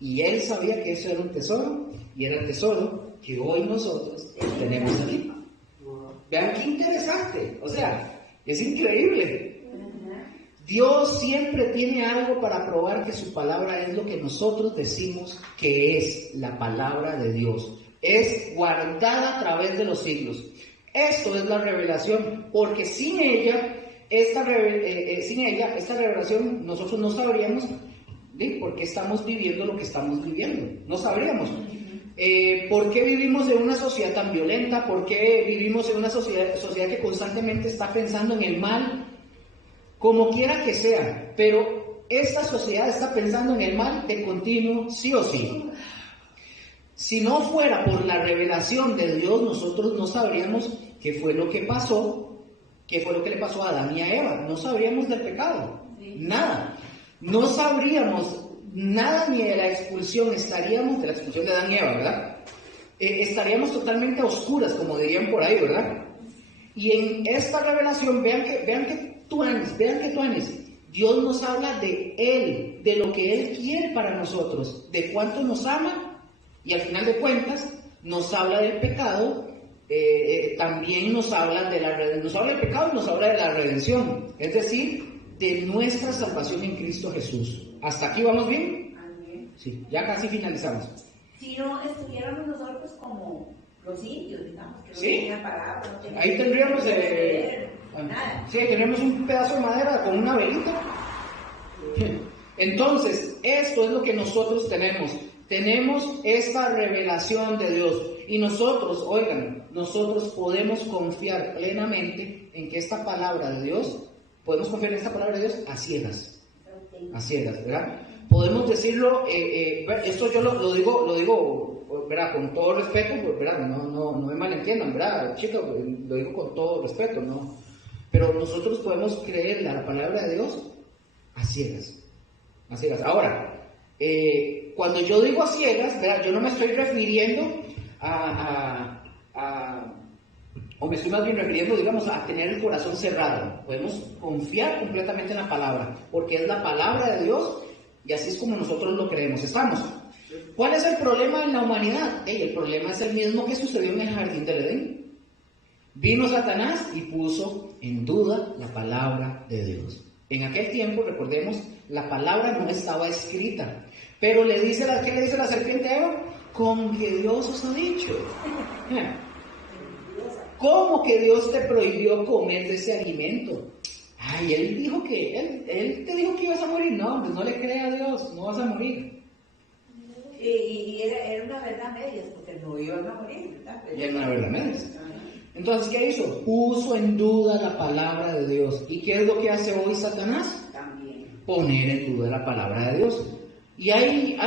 y él sabía que eso era un tesoro, y era el tesoro que hoy nosotros tenemos aquí. Vean qué interesante, o sea, es increíble. Dios siempre tiene algo para probar que su palabra es lo que nosotros decimos que es la palabra de Dios. Es guardada a través de los siglos. Esto es la revelación, porque sin ella, esta revelación, nosotros no sabríamos por qué estamos viviendo lo que estamos viviendo. No sabríamos. ¿Por qué vivimos en una sociedad tan violenta? ¿Por qué vivimos en una sociedad que constantemente está pensando en el mal? Como quiera que sea, pero esta sociedad está pensando en el mal de continuo, sí o sí. Si no fuera por la revelación de Dios, nosotros no sabríamos qué fue lo que pasó, qué fue lo que le pasó a Adán y a Eva. No sabríamos del pecado, nada. No sabríamos nada ni de la expulsión, estaríamos de la expulsión de Adán y Eva, ¿verdad? Estaríamos totalmente a oscuras, como dirían por ahí, ¿verdad? Y en esta revelación, vean que tuanes, Dios nos habla de Él, de lo que Él quiere para nosotros, de cuánto nos ama, y al final de cuentas nos habla del pecado, también nos habla del pecado y nos habla de la redención, es decir, de nuestra salvación en Cristo Jesús. ¿Hasta aquí vamos bien? Sí, ya casi finalizamos. Si no estuviéramos nosotros como los indios, digamos, que no ¿Sí? tenían palabra, no tenían... Ahí tendríamos... nada. Sí, tenemos un pedazo de madera con una velita. Entonces, esto es lo que nosotros tenemos. Tenemos esta revelación de Dios. Y nosotros, oigan, nosotros podemos confiar plenamente en que esta palabra de Dios, podemos confiar en esta palabra de Dios a ciegas. A ciegas, ¿verdad? Podemos decirlo, esto yo lo digo, ¿verdad? Con todo respeto, ¿verdad? No me malentiendan, ¿verdad? Chicos, lo digo con todo respeto, ¿no? Pero nosotros podemos creer la palabra de Dios a ciegas. A ciegas. Ahora, cuando yo digo a ciegas, ¿verdad? Yo no me estoy refiriendo o me estoy más bien refiriendo, digamos, a tener el corazón cerrado. Podemos confiar completamente en la palabra, porque es la palabra de Dios y así es como nosotros lo creemos. ¿Estamos? ¿Cuál es el problema en la humanidad? El problema es el mismo que sucedió en el jardín del Edén. Vino Satanás y puso en duda la palabra de Dios. En aquel tiempo, recordemos, la palabra no estaba escrita. Pero ¿qué le dice la serpiente a Eva? Con que Dios os ha dicho. ¿Cómo que Dios te prohibió comer de ese alimento? Ay, él te dijo que ibas a morir. No, pues no le crea a Dios, no vas a morir. Y era una verdad medias, porque no iban a morir, ¿verdad? Y era una verdad medias. Entonces, ¿qué hizo? Puso en duda la palabra de Dios. ¿Y qué es lo que hace hoy Satanás? También. Poner en duda la palabra de Dios. Y hay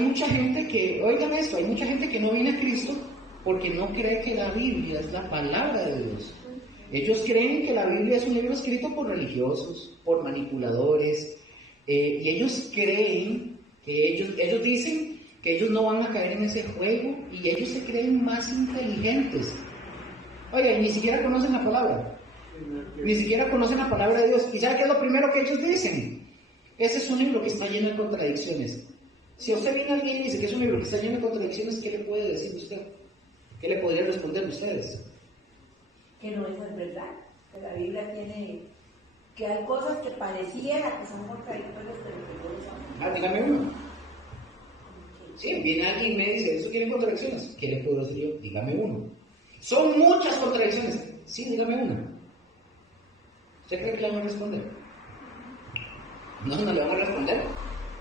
mucha gente que, oigan esto, hay mucha gente que no viene a Cristo porque no cree que la Biblia es la palabra de Dios. Ellos creen que la Biblia es un libro escrito por religiosos, por manipuladores, y ellos creen que ellos dicen que ellos no van a caer en ese juego y ellos se creen más inteligentes. Oye, ni siquiera conocen la palabra. Ni siquiera conocen la palabra de Dios. ¿Y sabe qué es lo primero que ellos dicen? Ese es un libro que está lleno de contradicciones. Si a usted viene alguien y dice que es un libro que está lleno de contradicciones, ¿qué le puede decir usted? ¿Qué le podría responder a ustedes? Que no es verdad. Que la Biblia tiene... Que hay cosas que pareciera que son contradictorias, pero que no son. Dígame uno. Sí, viene alguien y me dice, ¿eso tiene contradicciones? ¿Qué le puedo decir yo? Dígame uno. Son muchas contradicciones. Sí, dígame una. ¿Usted cree que le van a responder? No le van a responder.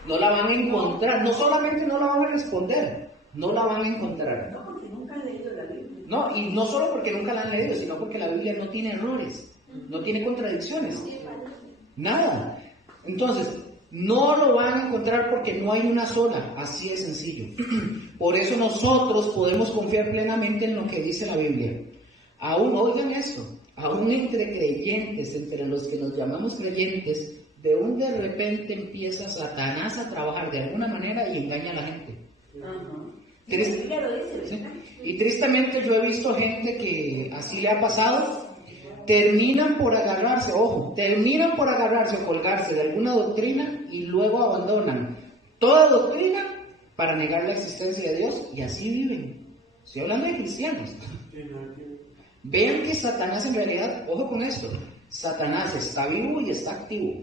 No la van a encontrar. No solamente no la van a responder, no la van a encontrar. No, porque nunca han leído la Biblia. No, y no solo porque nunca la han leído, sino porque la Biblia no tiene errores, no tiene contradicciones. Nada. Entonces, no lo van a encontrar porque no hay una sola, así de sencillo. Por eso nosotros podemos confiar plenamente en lo que dice la Biblia. Aún, oigan esto, aún entre creyentes, entre los que nos llamamos creyentes, de repente empieza Satanás a trabajar de alguna manera y engaña a la gente. Lo dice, ¿sí? Y tristemente yo he visto gente que así le ha pasado terminan por agarrarse, ojo, terminan por agarrarse o colgarse de alguna doctrina y luego abandonan toda doctrina para negar la existencia de Dios y así viven. Estoy hablando de cristianos. Vean que Satanás en realidad, ojo con esto, Satanás está vivo y está activo.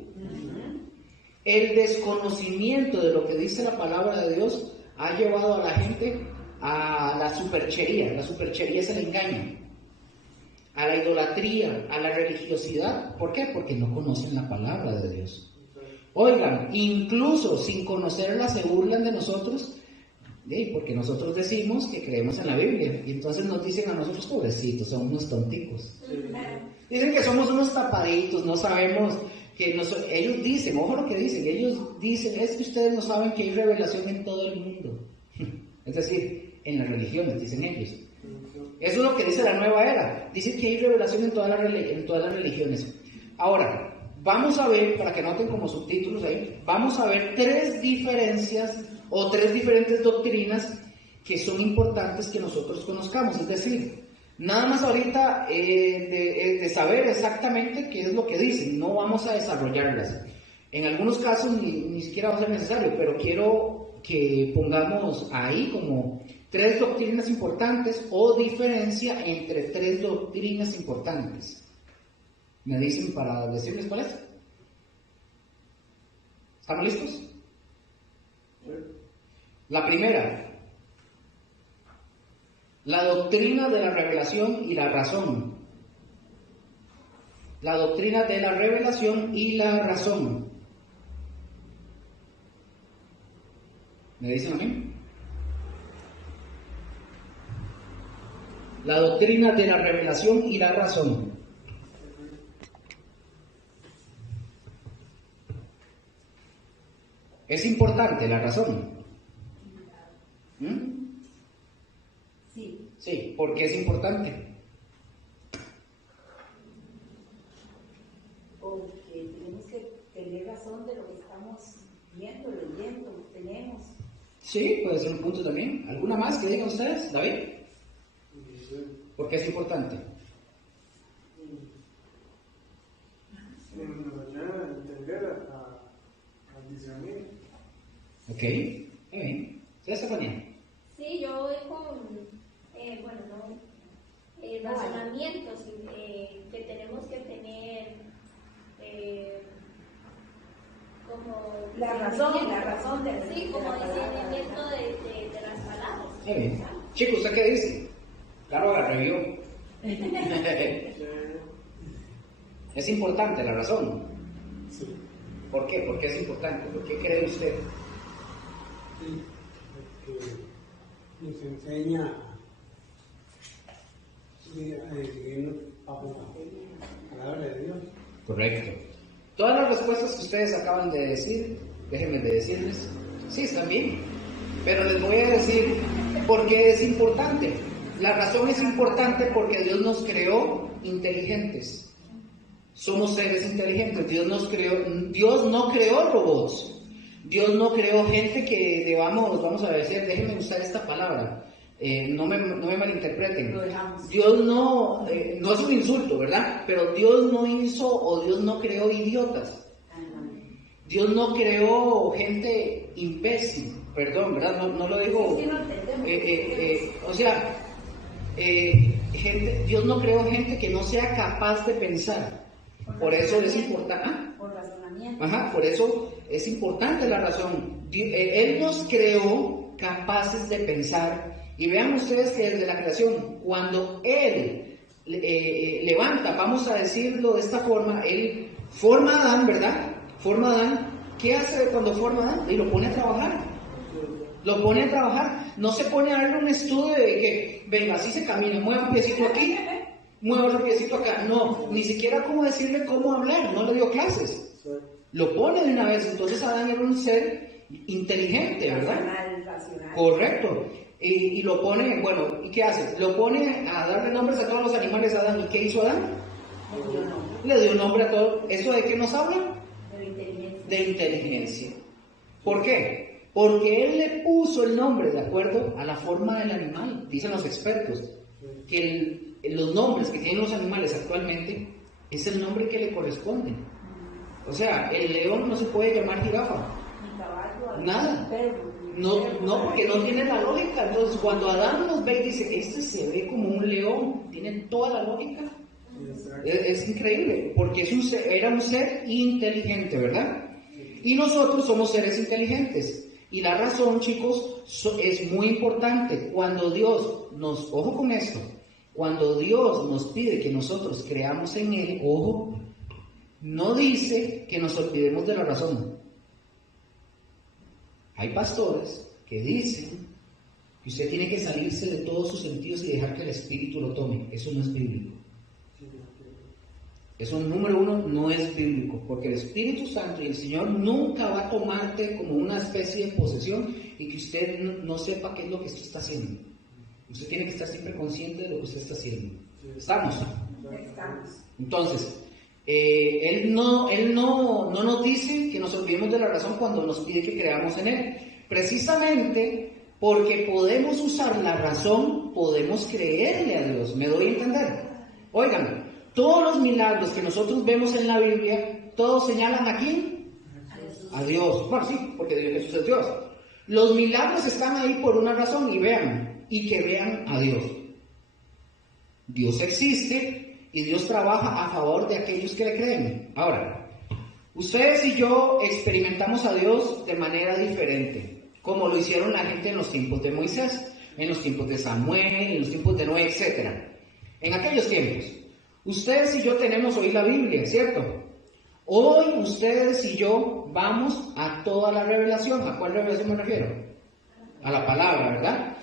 El desconocimiento de lo que dice la palabra de Dios ha llevado a la gente a la superchería. La superchería es el engaño, a la idolatría, a la religiosidad. ¿Por qué? Porque no conocen la palabra de Dios. Oigan, incluso sin conocerla se burlan de nosotros, porque nosotros decimos que creemos en la Biblia y entonces nos dicen a nosotros, pobrecitos, son unos tonticos. Dicen que somos unos tapaditos, no sabemos que ellos dicen, ojo lo que dicen, ellos dicen, es que ustedes no saben que hay revelación en todo el mundo. Es decir, en las religiones, dicen ellos. Eso es lo que dice la nueva era. Dice que hay revelación en todas las religiones. Ahora, vamos a ver, para que noten como subtítulos ahí, vamos a ver 3 diferencias o 3 diferentes doctrinas que son importantes que nosotros conozcamos. Es decir, nada más ahorita de saber exactamente qué es lo que dicen, no vamos a desarrollarlas. En algunos casos ni siquiera va a ser necesario, pero quiero que pongamos ahí como 3 doctrinas importantes o diferencia entre 3 doctrinas importantes. ¿Me dicen para decirles cuál es? ¿Estamos listos? La primera, la doctrina de la revelación y la razón. La doctrina de la revelación y la razón. ¿Me dicen a mí? La doctrina de la revelación y la razón. Es importante la razón. Sí. Sí, ¿por qué es importante? Porque tenemos que tener razón de lo que estamos viendo, leyendo, tenemos. Sí, puede ser un punto también. ¿Alguna más que digan ustedes, David? ¿Por qué es importante? Nos ayuda a entender, a discernir. Ok, muy bien. ¿Sí, Estefanía? Sí, yo voy con, razonamientos que tenemos que tener como... La razón de Sí, como discernimiento de las palabras. Muy bien. Chicos, ¿usted qué dice? Claro, la revió. Es importante la razón. Sí. ¿Por qué? ¿Por qué es importante? ¿Por qué cree usted? Sí, porque nos enseña a seguirnos bajo la palabra de Dios. Correcto. Todas las respuestas que ustedes acaban de decir, déjenme de decirles, sí, están bien. Pero les voy a decir por qué es importante. La razón es importante porque Dios nos creó inteligentes. Somos seres inteligentes. Dios no creó robots. Dios no creó gente que vamos a decir, déjenme usar esta palabra, no me malinterpreten. Lo dejamos. Dios no es un insulto, ¿verdad? Pero Dios no hizo o Dios no creó idiotas. Dios no creó gente imbécil, perdón, ¿verdad? No lo digo. Sí, no entendemos. Dios no creó gente que no sea capaz de pensar. Por eso es importante. Por razonamiento. Ajá, por eso es importante la razón. Él nos creó capaces de pensar. Y vean ustedes que desde la creación, cuando Él levanta, vamos a decirlo de esta forma, Él forma a Adán, ¿verdad? Forma a Adán. ¿Qué hace cuando forma a Adán? Y lo pone a trabajar. Lo pone a trabajar. No se pone a darle un estudio de que, venga, así se camina, mueva un piecito aquí, mueva otro piecito acá. No, ni siquiera cómo decirle cómo hablar, no le dio clases. Lo pone de una vez. Entonces Adán era un ser inteligente, ¿verdad? Racional. Correcto. Y lo pone, bueno, ¿y qué hace? Lo pone a darle nombres a todos los animales a Adán. ¿Y qué hizo Adán? Le dio nombre a todo. ¿Eso de qué nos habla? De inteligencia. ¿Por qué? Porque él le puso el nombre de acuerdo a la forma del animal. Dicen los expertos que los nombres que tienen los animales actualmente es el nombre que le corresponde. O sea, el león no se puede llamar jirafa. Ni caballo, Nada. perro. No, porque no tiene la lógica. Entonces, cuando Adán nos ve y dice, este se ve como un león, tiene toda la lógica. Es increíble, porque era un ser inteligente, ¿verdad? Y nosotros somos seres inteligentes. Y la razón, chicos, es muy importante. Cuando Dios ojo con esto, cuando Dios nos pide que nosotros creamos en Él, ojo, no dice que nos olvidemos de la razón. Hay pastores que dicen que usted tiene que salirse de todos sus sentidos y dejar que el Espíritu lo tome. Eso no es bíblico. Eso, número uno, no es bíblico, porque el Espíritu Santo y el Señor nunca va a tomarte como una especie de posesión y que usted no sepa qué es lo que usted está haciendo. Usted tiene que estar siempre consciente de lo que usted está haciendo. ¿Estamos? Estamos. Entonces, Él no nos dice que nos olvidemos de la razón cuando nos pide que creamos en Él. Precisamente porque podemos usar la razón, podemos creerle a Dios. ¿Me doy a entender? Oigan, todos los milagros que nosotros vemos en la Biblia, todos señalan ¿a quién? A Dios. Bueno, sí, porque Jesús es Dios. Los milagros están ahí por una razón, y que vean a Dios. Dios existe y Dios trabaja a favor de aquellos que le creen. Ahora, ustedes y yo experimentamos a Dios de manera diferente, como lo hicieron la gente en los tiempos de Moisés, en los tiempos de Samuel, en los tiempos de Noé, etc. En aquellos tiempos, ustedes y yo tenemos hoy la Biblia, ¿cierto? Hoy ustedes y yo vamos a toda la revelación. ¿A cuál revelación me refiero? A la palabra, ¿verdad?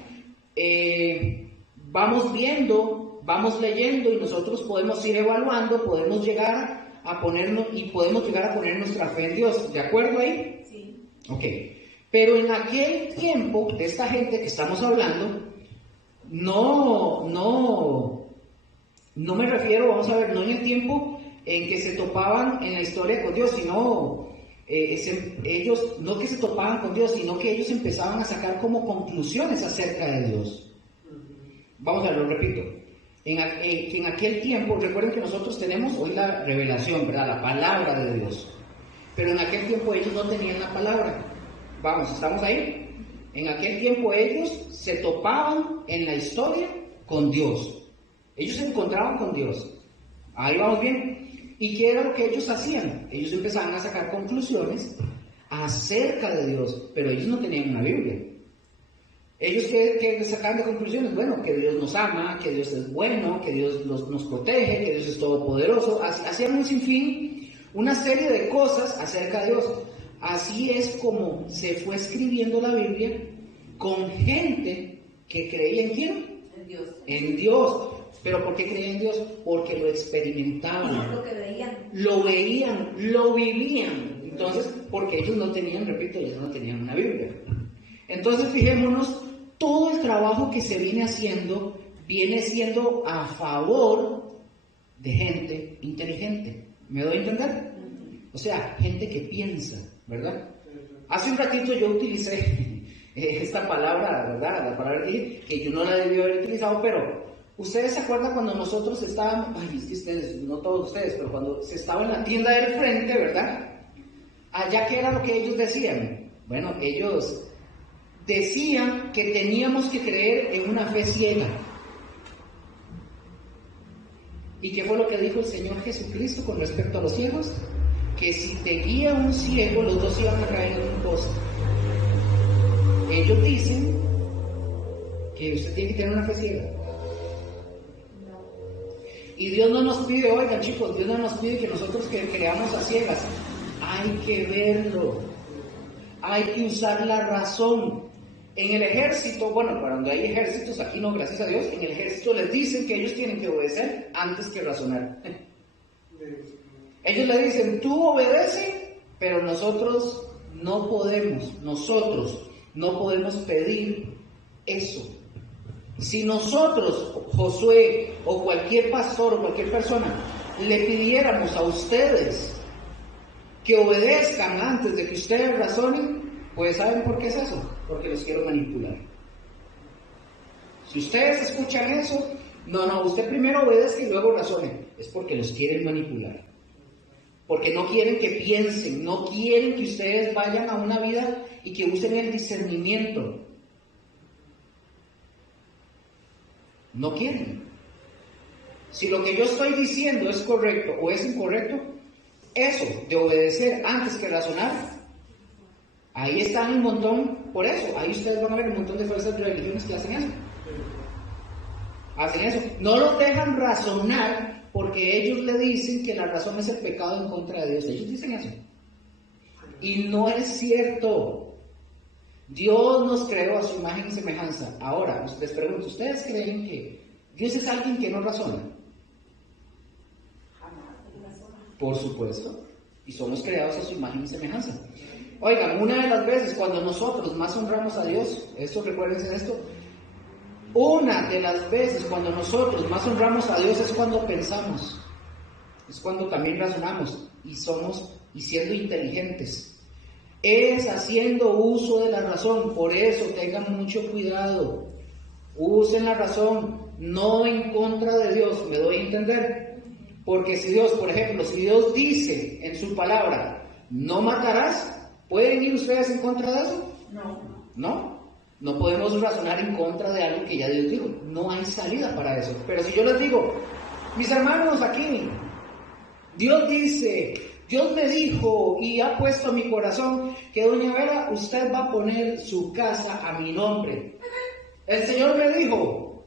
Vamos viendo, vamos leyendo y nosotros podemos ir evaluando, podemos llegar a poner nuestra fe en Dios. ¿De acuerdo ahí? Sí. Ok. Pero en aquel tiempo, de esta gente que estamos hablando, no me refiero, vamos a ver, no en el tiempo en que se topaban en la historia con Dios, sino ellos, no que se topaban con Dios, sino que ellos empezaban a sacar como conclusiones acerca de Dios. Vamos a ver, lo repito. En aquel tiempo, recuerden que nosotros tenemos hoy la revelación, ¿verdad? La palabra de Dios. Pero en aquel tiempo ellos no tenían la palabra. Vamos, ¿estamos ahí? En aquel tiempo ellos se topaban en la historia con Dios. Ellos se encontraban con Dios. Ahí vamos bien. ¿Y qué era lo que ellos hacían? Ellos empezaban a sacar conclusiones acerca de Dios, pero ellos no tenían una Biblia. Ellos que sacaban de conclusiones, bueno, que Dios nos ama, que Dios es bueno, que Dios nos protege, que Dios es todopoderoso. Hacían un sinfín, una serie de cosas acerca de Dios. Así es como se fue escribiendo la Biblia con gente que creía en ¿quién? En Dios. En Dios. ¿Pero por qué creían en Dios? Porque lo experimentaban. Lo que veían. Lo veían, lo vivían. Entonces, porque ellos no tenían, repito, ellos no tenían una Biblia. Entonces, fijémonos, todo el trabajo que se viene siendo a favor de gente inteligente. ¿Me doy a entender? O sea, gente que piensa, ¿verdad? Hace un ratito yo utilicé esta palabra, ¿verdad? La palabra que yo no la debí haber utilizado, pero ¿ustedes se acuerdan cuando nosotros estábamos, es que ustedes, no todos ustedes, pero cuando se estaba en la tienda del frente, ¿verdad? Allá, ¿qué era lo que ellos decían? Bueno, ellos decían que teníamos que creer en una fe ciega. ¿Y qué fue lo que dijo el Señor Jesucristo con respecto a los ciegos? Que si te guía un ciego, los dos iban a caer en un poste. Ellos dicen que usted tiene que tener una fe ciega. Y Dios no nos pide, oigan chicos, Dios no nos pide que nosotros creamos a ciegas. Hay que verlo. Hay que usar la razón. En el ejército, bueno, cuando hay ejércitos, aquí no, gracias a Dios, en el ejército les dicen que ellos tienen que obedecer antes que razonar. Ellos le dicen, tú obedece, pero nosotros no podemos pedir eso. Si nosotros, Josué, o cualquier pastor, o cualquier persona, le pidiéramos a ustedes que obedezcan antes de que ustedes razonen, pues ¿saben por qué es eso? Porque los quiero manipular. Si ustedes escuchan eso, No, usted primero obedezca y luego razone. Es porque los quieren manipular. Porque no quieren que piensen, no quieren que ustedes vayan a una vida y que usen el discernimiento. No quieren. Si lo que yo estoy diciendo es correcto o es incorrecto, eso de obedecer antes que razonar, ahí están un montón, por eso, ahí ustedes van a ver un montón de falsas religiones que hacen eso. Hacen eso. No los dejan razonar porque ellos le dicen que la razón es el pecado en contra de Dios. Ellos dicen eso. Y no es cierto. Dios nos creó a su imagen y semejanza. Ahora, les pregunto, ¿ustedes creen que Dios es alguien que no razona? Por supuesto. Y somos creados a su imagen y semejanza. Oigan, una de las veces cuando nosotros más honramos a Dios, esto recuérdense esto, una de las veces cuando nosotros más honramos a Dios es cuando pensamos, es cuando también razonamos y siendo inteligentes, es haciendo uso de la razón. Por eso tengan mucho cuidado, usen la razón, no en contra de Dios, me doy a entender, porque si Dios, por ejemplo, si Dios dice en su palabra, no matarás, ¿pueden ir ustedes en contra de eso? No podemos razonar en contra de algo que ya Dios dijo. No hay salida para eso. Pero si yo les digo, mis hermanos aquí, Dios dice, Dios me dijo y ha puesto en mi corazón que doña Vera, usted va a poner su casa a mi nombre. El Señor me dijo,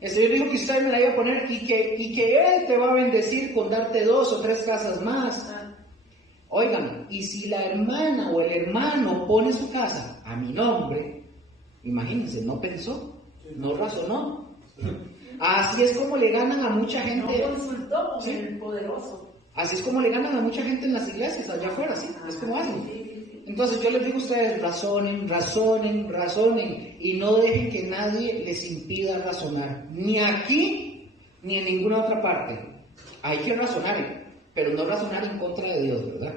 el Señor dijo que usted me la iba a poner y que Él te va a bendecir con darte 2 o 3 casas más. Oigan, y si la hermana o el hermano pone su casa a mi nombre, imagínense, no pensó, no razonó. Así es como le ganan a mucha gente. No consultó con el poderoso. Así es como le ganan a mucha gente en las iglesias allá afuera, ¿sí? Es como hacen. Entonces yo les digo a ustedes, razonen, y no dejen que nadie les impida razonar, ni aquí, ni en ninguna otra parte. Hay que razonar, pero no razonar en contra de Dios, ¿verdad?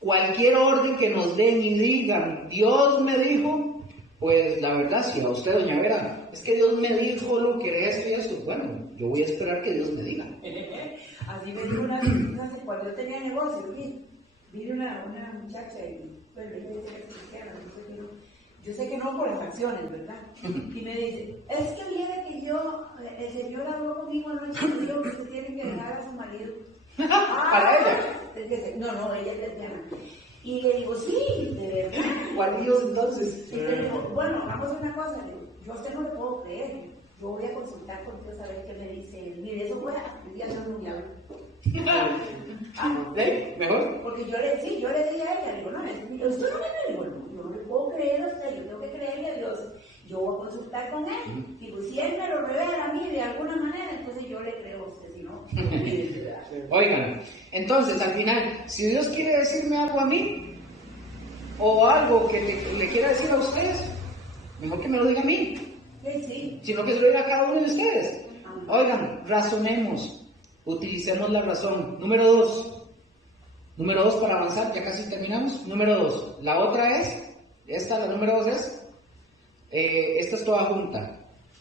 Cualquier orden que nos den y digan, Dios me dijo, pues la verdad, si a usted, doña Vera, es que Dios me dijo lo que esto y esto, bueno, yo voy a esperar que Dios me diga. Así me dijo una vez, cuando yo tenía negocio, vino una muchacha y, bueno, ella dice que es cristiana, yo sé que no por las acciones, ¿verdad? Y me dice, es que viene que el Señor habló conmigo anoche y dijo que usted tiene que dejar a su marido. ¿Para ella? No, ella es lesbiana. Y le digo, sí, de verdad. ¿Cuál Dios entonces? Y le digo, bueno, hagamos una cosa, le digo, yo a usted no le puedo creer, yo voy a consultar con Dios a ver qué me dice. Mire, eso fue el día de un diablo. ¿Mejor? Porque yo le dije a ella, digo, no, usted no me digo, yo no le puedo creer a usted, yo tengo que creerle a Dios. Yo voy a consultar con él. Digo, si él me lo revela a mí de alguna manera, entonces yo le creo a usted, si no. Oigan, entonces al final, si Dios quiere decirme algo a mí, o algo que le quiera decir a ustedes, mejor que me lo diga a mí. Sí. Sino que se lo diga a cada uno de ustedes. Oigan, razonemos, utilicemos la razón. Número 2 para avanzar, ya casi terminamos. Número 2, la otra es, la número 2 es, esta es toda junta,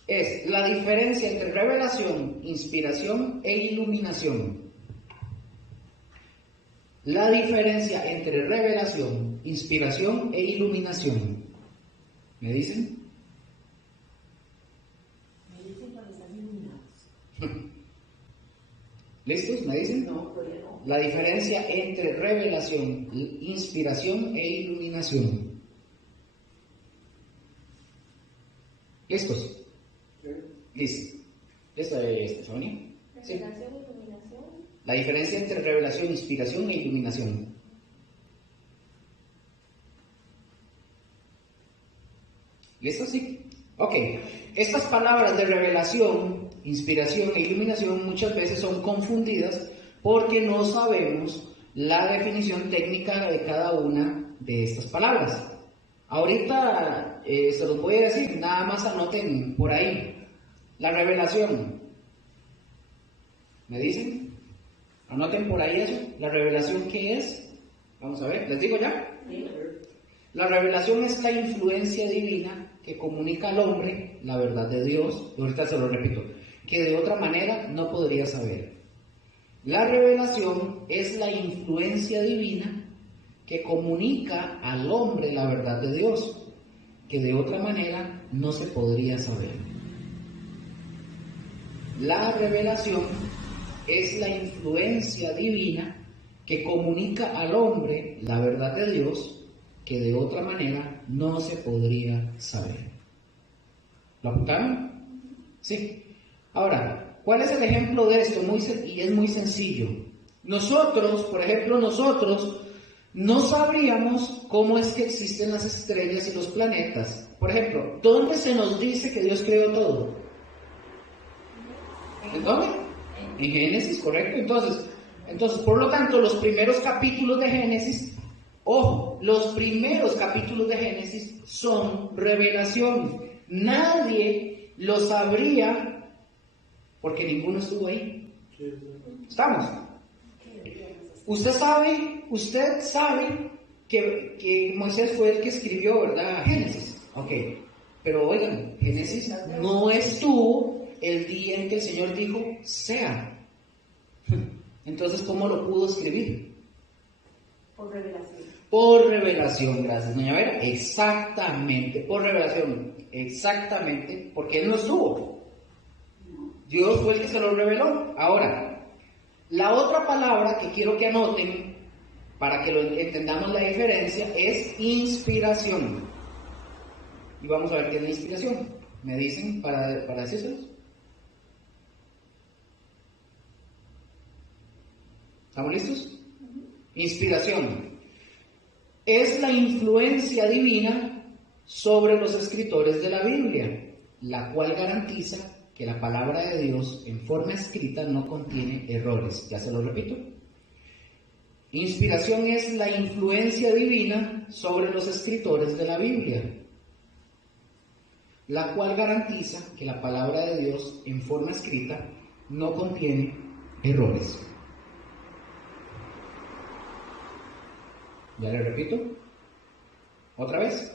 es la diferencia entre revelación, inspiración e iluminación. La diferencia entre revelación, inspiración e iluminación. ¿Me dicen? Cuando están iluminados. ¿Listos? ¿Me dicen? No, todavía no. La diferencia entre revelación, inspiración e iluminación. ¿Listos? Sí. Listo. ¿Esta es Sonia? Sí. Revelación y iluminación. La diferencia entre revelación, inspiración e iluminación. ¿Listo? Sí. Ok. Estas palabras de revelación, inspiración e iluminación muchas veces son confundidas porque no sabemos la definición técnica de cada una de estas palabras. Ahorita se los voy a decir, nada más anoten por ahí. La revelación. ¿Me dicen? Anoten por ahí eso. ¿La revelación qué es? Vamos a ver, ¿les digo ya? Sí. La revelación es la influencia divina que que comunica al hombre la verdad de Dios, y ahorita se lo repito, que de otra manera no podría saber. La revelación es la influencia divina que comunica al hombre la verdad de Dios, que de otra manera no se podría saber. La revelación es la influencia divina que comunica al hombre la verdad de Dios, que de otra manera no se podría saber. ¿Lo apuntaron? Sí. Ahora, ¿cuál es el ejemplo de esto? Y es muy sencillo. Nosotros, por ejemplo, no sabríamos cómo es que existen las estrellas y los planetas. Por ejemplo, ¿dónde se nos dice que Dios creó todo? ¿En dónde? En Génesis, correcto. Entonces, por lo tanto, los primeros capítulos de Génesis, ojo, los primeros capítulos de Génesis son revelación. Nadie lo sabría porque ninguno estuvo ahí. ¿Estamos? Usted sabe que Moisés fue el que escribió, ¿verdad? Génesis. Ok. Pero oigan, Génesis no estuvo el día en que el Señor dijo, sea. Entonces, ¿cómo lo pudo escribir? Por revelación. Por revelación, gracias, doña Vera. Exactamente, por revelación. Exactamente, porque Él no estuvo. Dios fue el que se lo reveló. Ahora, la otra palabra que quiero que anoten, para que entendamos la diferencia, es inspiración. Y vamos a ver qué es la inspiración. ¿Me dicen para decírselos? ¿Estamos listos? Inspiración es la influencia divina sobre los escritores de la Biblia, la cual garantiza que la palabra de Dios en forma escrita no contiene errores. Ya se lo repito. Inspiración es la influencia divina sobre los escritores de la Biblia, la cual garantiza que la palabra de Dios en forma escrita no contiene errores. ¿Ya le repito? ¿Otra vez?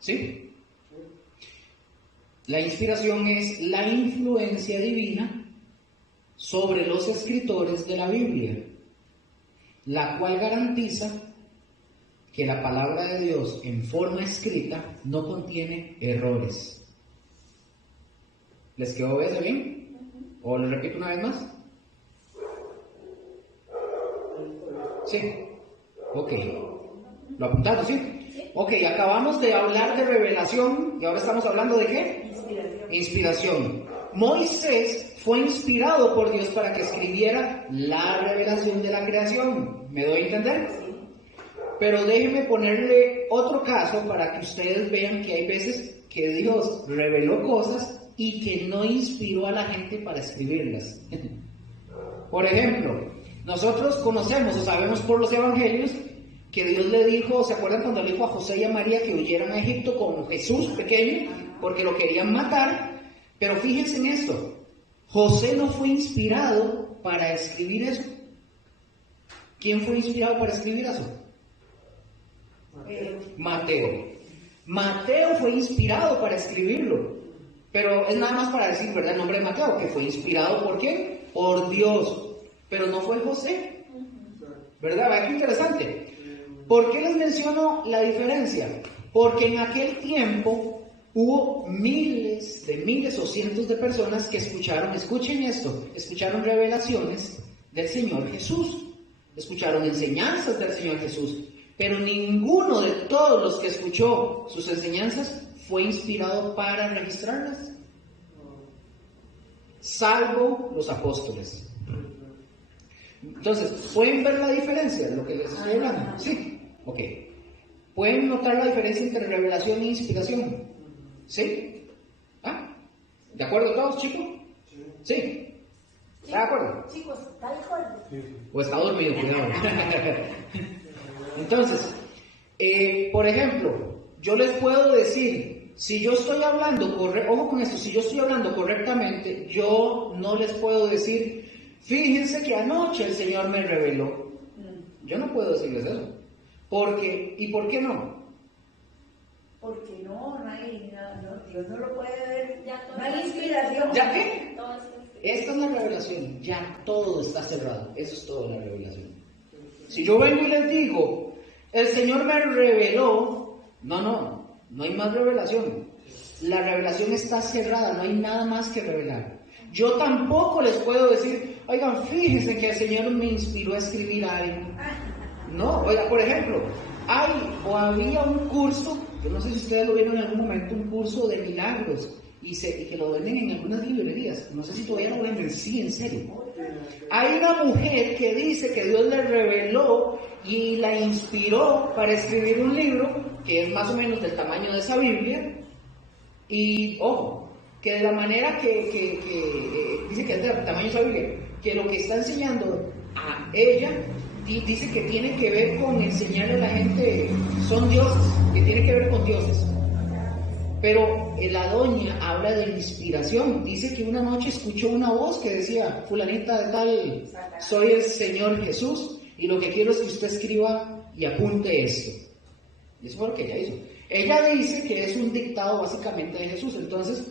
¿Sí? La inspiración es la influencia divina sobre los escritores de la Biblia, la cual garantiza que la palabra de Dios en forma escrita no contiene errores. ¿Les quedó bien? ¿O lo repito una vez más? Sí. Ok. ¿Lo apuntaron, sí? Ok, acabamos de hablar de revelación y ahora estamos hablando de ¿qué? Inspiración. Moisés fue inspirado por Dios para que escribiera la revelación de la creación. ¿Me doy a entender? Pero déjenme ponerle otro caso para que ustedes vean que hay veces que Dios reveló cosas y que no inspiró a la gente para escribirlas. Por ejemplo, nosotros conocemos o sabemos por los evangelios que Dios le dijo, ¿se acuerdan cuando le dijo a José y a María que huyeran a Egipto con Jesús pequeño porque lo querían matar? Pero fíjense en esto, José no fue inspirado para escribir eso. ¿Quién fue inspirado para escribir eso? Mateo. Mateo fue inspirado para escribirlo, pero es nada más para decir, ¿verdad? El nombre de Mateo, que fue inspirado ¿por qué? Por Dios, pero no fue José, ¿verdad? Qué interesante. ¿Por qué les menciono la diferencia? Porque en aquel tiempo hubo miles o cientos de personas que escuchen esto, escucharon revelaciones del Señor Jesús, escucharon enseñanzas del Señor Jesús, pero ninguno de todos los que escuchó sus enseñanzas fue inspirado para registrarlas, salvo los apóstoles. Entonces, ¿pueden ver la diferencia de lo que les estoy hablando? Sí. Ok. ¿Pueden notar la diferencia entre revelación e inspiración? ¿Sí? ¿Ah? ¿De acuerdo todos, chicos? ¿Sí? ¿Está de acuerdo? Chicos, ¿está de acuerdo? ¿O está dormido? Cuidado. Entonces, por ejemplo, yo les puedo decir, si yo estoy hablando, ojo con esto, si yo estoy hablando correctamente, yo no les puedo decir, fíjense que anoche el Señor me reveló. Yo no puedo decirles eso. ¿Y por qué no? porque no hay nada, no, Dios no lo puede ver, Ya todo no hay está inspiración. ¿Ya qué? Todo está escrito. Esta es la revelación, ya todo está cerrado, eso es todo la revelación. Si yo vengo y les digo, el Señor me reveló, no hay más revelación. La revelación está cerrada, no hay nada más que revelar. Yo tampoco les puedo decir, oigan, fíjense que el Señor me inspiró a escribir algo. No, oiga, por ejemplo, había un curso, yo no sé si ustedes lo vieron en algún momento, un curso de milagros, y que lo venden en algunas librerías, no sé si todavía lo venden, sí, en serio. Hay una mujer que dice que Dios le reveló y la inspiró para escribir un libro que es más o menos del tamaño de esa Biblia, y ojo, que de la manera que dice que es del tamaño de esa Biblia, que lo que está enseñando a ella dice que tiene que ver con enseñarle a la gente, son dioses, que tiene que ver con dioses. Pero la doña habla de inspiración, dice que una noche escuchó una voz que decía, fulanita de tal, soy el Señor Jesús, y lo que quiero es que usted escriba y apunte esto. Y eso fue lo que ella hizo. Ella dice que es un dictado básicamente de Jesús, entonces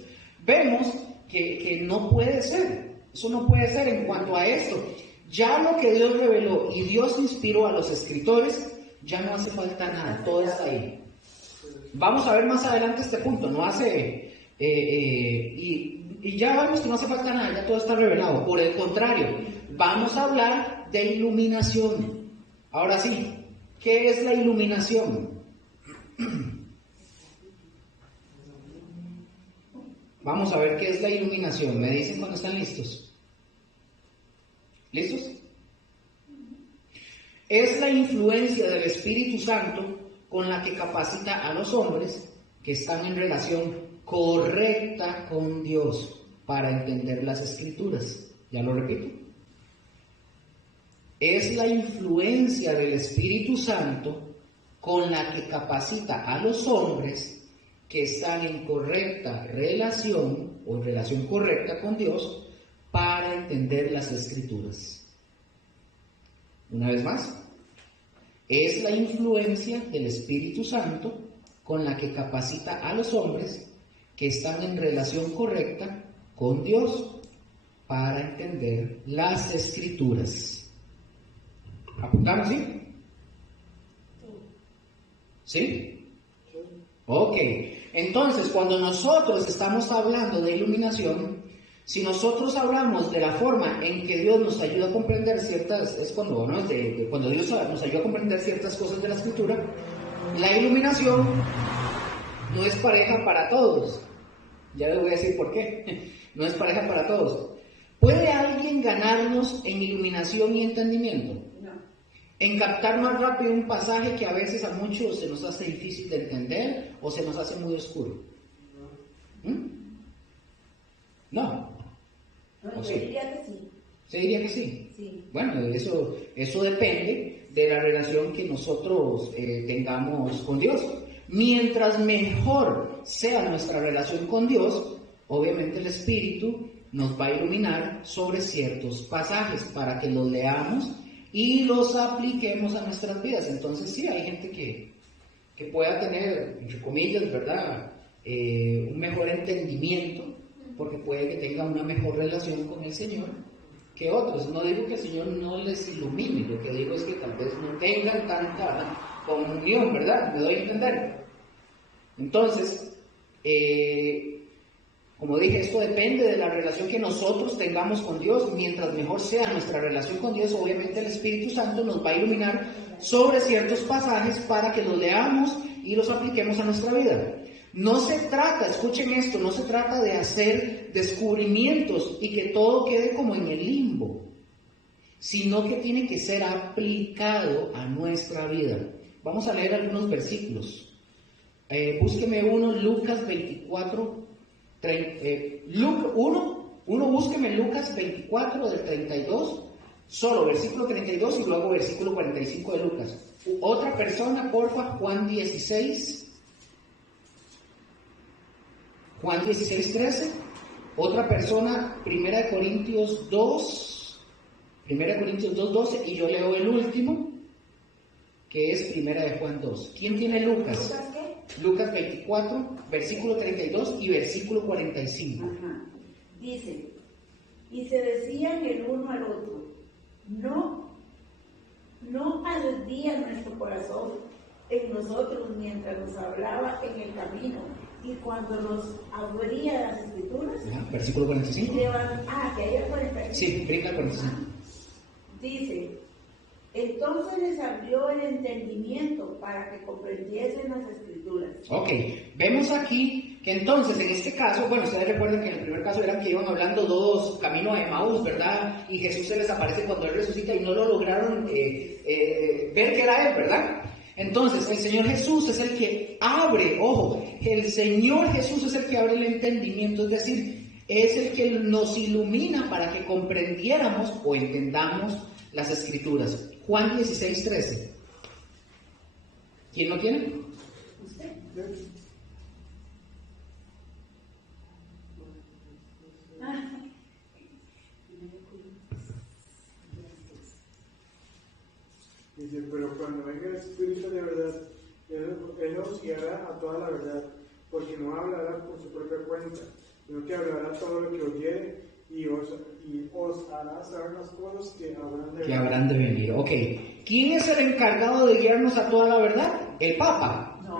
vemos que no puede ser, eso no puede ser en cuanto a esto. Ya lo que Dios reveló y Dios inspiró a los escritores, ya no hace falta nada, todo está ahí. Vamos a ver más adelante este punto, no hace, y ya vemos que no hace falta nada, ya todo está revelado. Por el contrario, vamos a hablar de iluminación. Ahora sí, ¿qué es la iluminación? Vamos a ver qué es la iluminación. ¿Me dicen cuando están listos? ¿Listos? Es la influencia del Espíritu Santo con la que capacita a los hombres que están en relación correcta con Dios para entender las Escrituras. Ya lo repito. Es la influencia del Espíritu Santo con la que capacita a los hombres que están en correcta relación o en relación correcta con Dios para entender las Escrituras. Una vez más, es la influencia del Espíritu Santo con la que capacita a los hombres que están en relación correcta con Dios para entender las Escrituras. ¿Apuntamos, sí? ¿Sí? Ok. Entonces, cuando nosotros estamos hablando de iluminación, si nosotros hablamos de la forma en que Dios nos ayuda a comprender ciertas, es cuando, ¿no? Cuando Dios nos ayuda a comprender ciertas cosas de la Escritura, la iluminación no es pareja para todos. Ya les voy a decir por qué. No es pareja para todos. ¿Puede alguien ganarnos en iluminación y entendimiento? No. En captar más rápido un pasaje que a veces a muchos se nos hace difícil de entender o se nos hace muy oscuro. ¿No? No, ¿Sí? yo diría que sí. ¿Se diría que sí? Sí. Bueno, eso depende de la relación que nosotros tengamos con Dios. Mientras mejor sea nuestra relación con Dios, obviamente el Espíritu nos va a iluminar sobre ciertos pasajes para que los leamos y los apliquemos a nuestras vidas. Entonces sí, hay gente que pueda tener, entre comillas, ¿verdad? Un mejor entendimiento, porque puede que tenga una mejor relación con el Señor que otros. No digo que el Señor no les ilumine, lo que digo es que tal vez no tengan tanta comunión, ¿verdad? ¿Me doy a entender? Entonces, como dije, esto depende de la relación que nosotros tengamos con Dios. Mientras mejor sea nuestra relación con Dios, obviamente el Espíritu Santo nos va a iluminar sobre ciertos pasajes para que los leamos y los apliquemos a nuestra vida. No se trata, escuchen esto, no se trata de hacer descubrimientos y que todo quede como en el limbo, sino que tiene que ser aplicado a nuestra vida. Vamos a leer algunos versículos. Búsqueme uno, Lucas 24, búsqueme Lucas 24 del 32, solo versículo 32 y luego versículo 45 de Lucas. Otra persona, porfa, Juan 16, 13. Otra persona, 1 Corintios 2, 12, y yo leo el último, que es 1 Juan 2. ¿Quién tiene Lucas? ¿Lucas qué? Lucas 24, versículo 32 y versículo 45. Ajá. Dice, y se decían el uno al otro, no ardía nuestro corazón en nosotros mientras nos hablaba en el camino y cuando nos abría las escrituras. Ajá, versículo 45. Que hay el 45. Sí, brinca el 45. Dice, entonces les abrió el entendimiento para que comprendiesen las escrituras. Ok, vemos aquí que entonces en este caso, bueno, ustedes recuerdan que en el primer caso eran que iban hablando dos caminos de Emaús, ¿verdad? Y Jesús se les aparece cuando Él resucita y no lo lograron ver que era Él, ¿verdad? Entonces, el Señor Jesús es el que abre, ojo, el Señor Jesús es el que abre el entendimiento, es decir, es el que nos ilumina para que comprendiéramos o entendamos las Escrituras. Juan 16, 13. ¿Quién lo tiene? ¿Usted? Dice, pero cuando venga el Espíritu de verdad, Él os guiará a toda la verdad, porque no hablará por su propia cuenta, sino que hablará todo lo que oyere y os hará saber las cosas que habrán de venir. Ok. ¿Quién es el encargado de guiarnos a toda la verdad? ¿El Papa? No.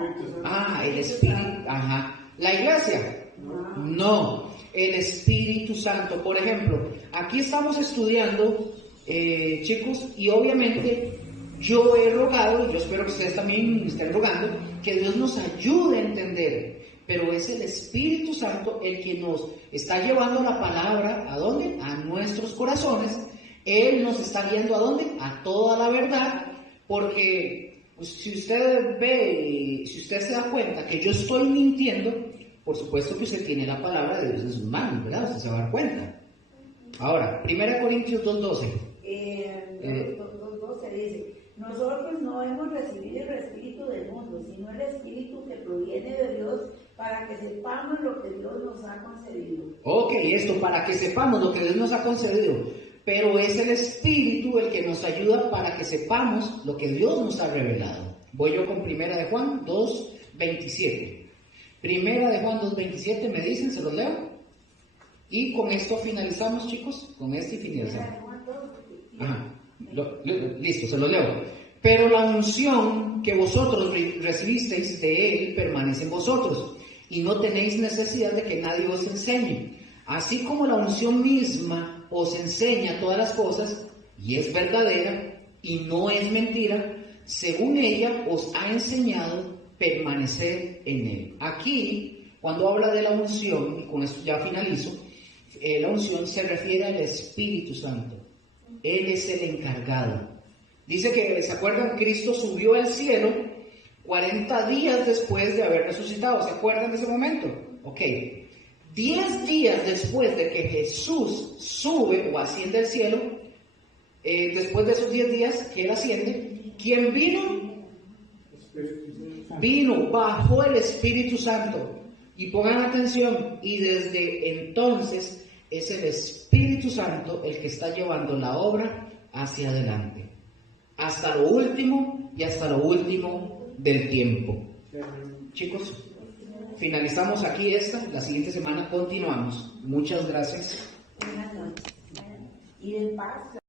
El Espíritu. Ajá. ¿La Iglesia? No. El Espíritu Santo. Por ejemplo, aquí estamos estudiando, chicos, y obviamente yo he rogado, y yo espero que ustedes también estén rogando, que Dios nos ayude a entender. Pero es el Espíritu Santo el que nos está llevando la palabra, ¿a dónde? A nuestros corazones. Él nos está guiando, ¿a dónde? A toda la verdad, porque pues, si usted ve, si usted se da cuenta que yo estoy mintiendo, por supuesto que usted tiene la palabra de Dios en sus manos, ¿verdad? Usted se va a dar cuenta. Ahora, 1 Corintios 2:12. 2:12 dice, nosotros no hemos recibido el Espíritu del mundo, sino el Espíritu que proviene de Dios, para que sepamos lo que Dios nos ha concedido. Ok, esto, para que sepamos lo que Dios nos ha concedido. Pero es el Espíritu el que nos ayuda para que sepamos lo que Dios nos ha revelado. Voy yo con 1 de Juan 2:27. 1 de Juan 2:27, me dicen, se los leo. Y con esto finalizamos, chicos. Con esto y finalizamos. Ajá. Listo, se los leo. Pero la unción que vosotros recibisteis de Él permanece en vosotros, y no tenéis necesidad de que nadie os enseñe. Así como la unción misma os enseña todas las cosas, y es verdadera, y no es mentira, según ella os ha enseñado, permanecer en Él. Aquí, cuando habla de la unción, y con esto ya finalizo, la unción se refiere al Espíritu Santo. Él es el encargado. Dice que, ¿se acuerdan? Cristo subió al cielo 40 días después de haber resucitado. ¿Se acuerdan de ese momento? Ok. 10 días después de que Jesús sube o asciende al cielo, después de esos 10 días que Él asciende, ¿quién vino? Vino, bajó el Espíritu Santo. Y pongan atención, y desde entonces es el Espíritu Santo el que está llevando la obra hacia adelante. Hasta lo último y hasta lo último del tiempo. Chicos, finalizamos aquí la siguiente semana continuamos. Muchas gracias. Buenas noches. Y en paz.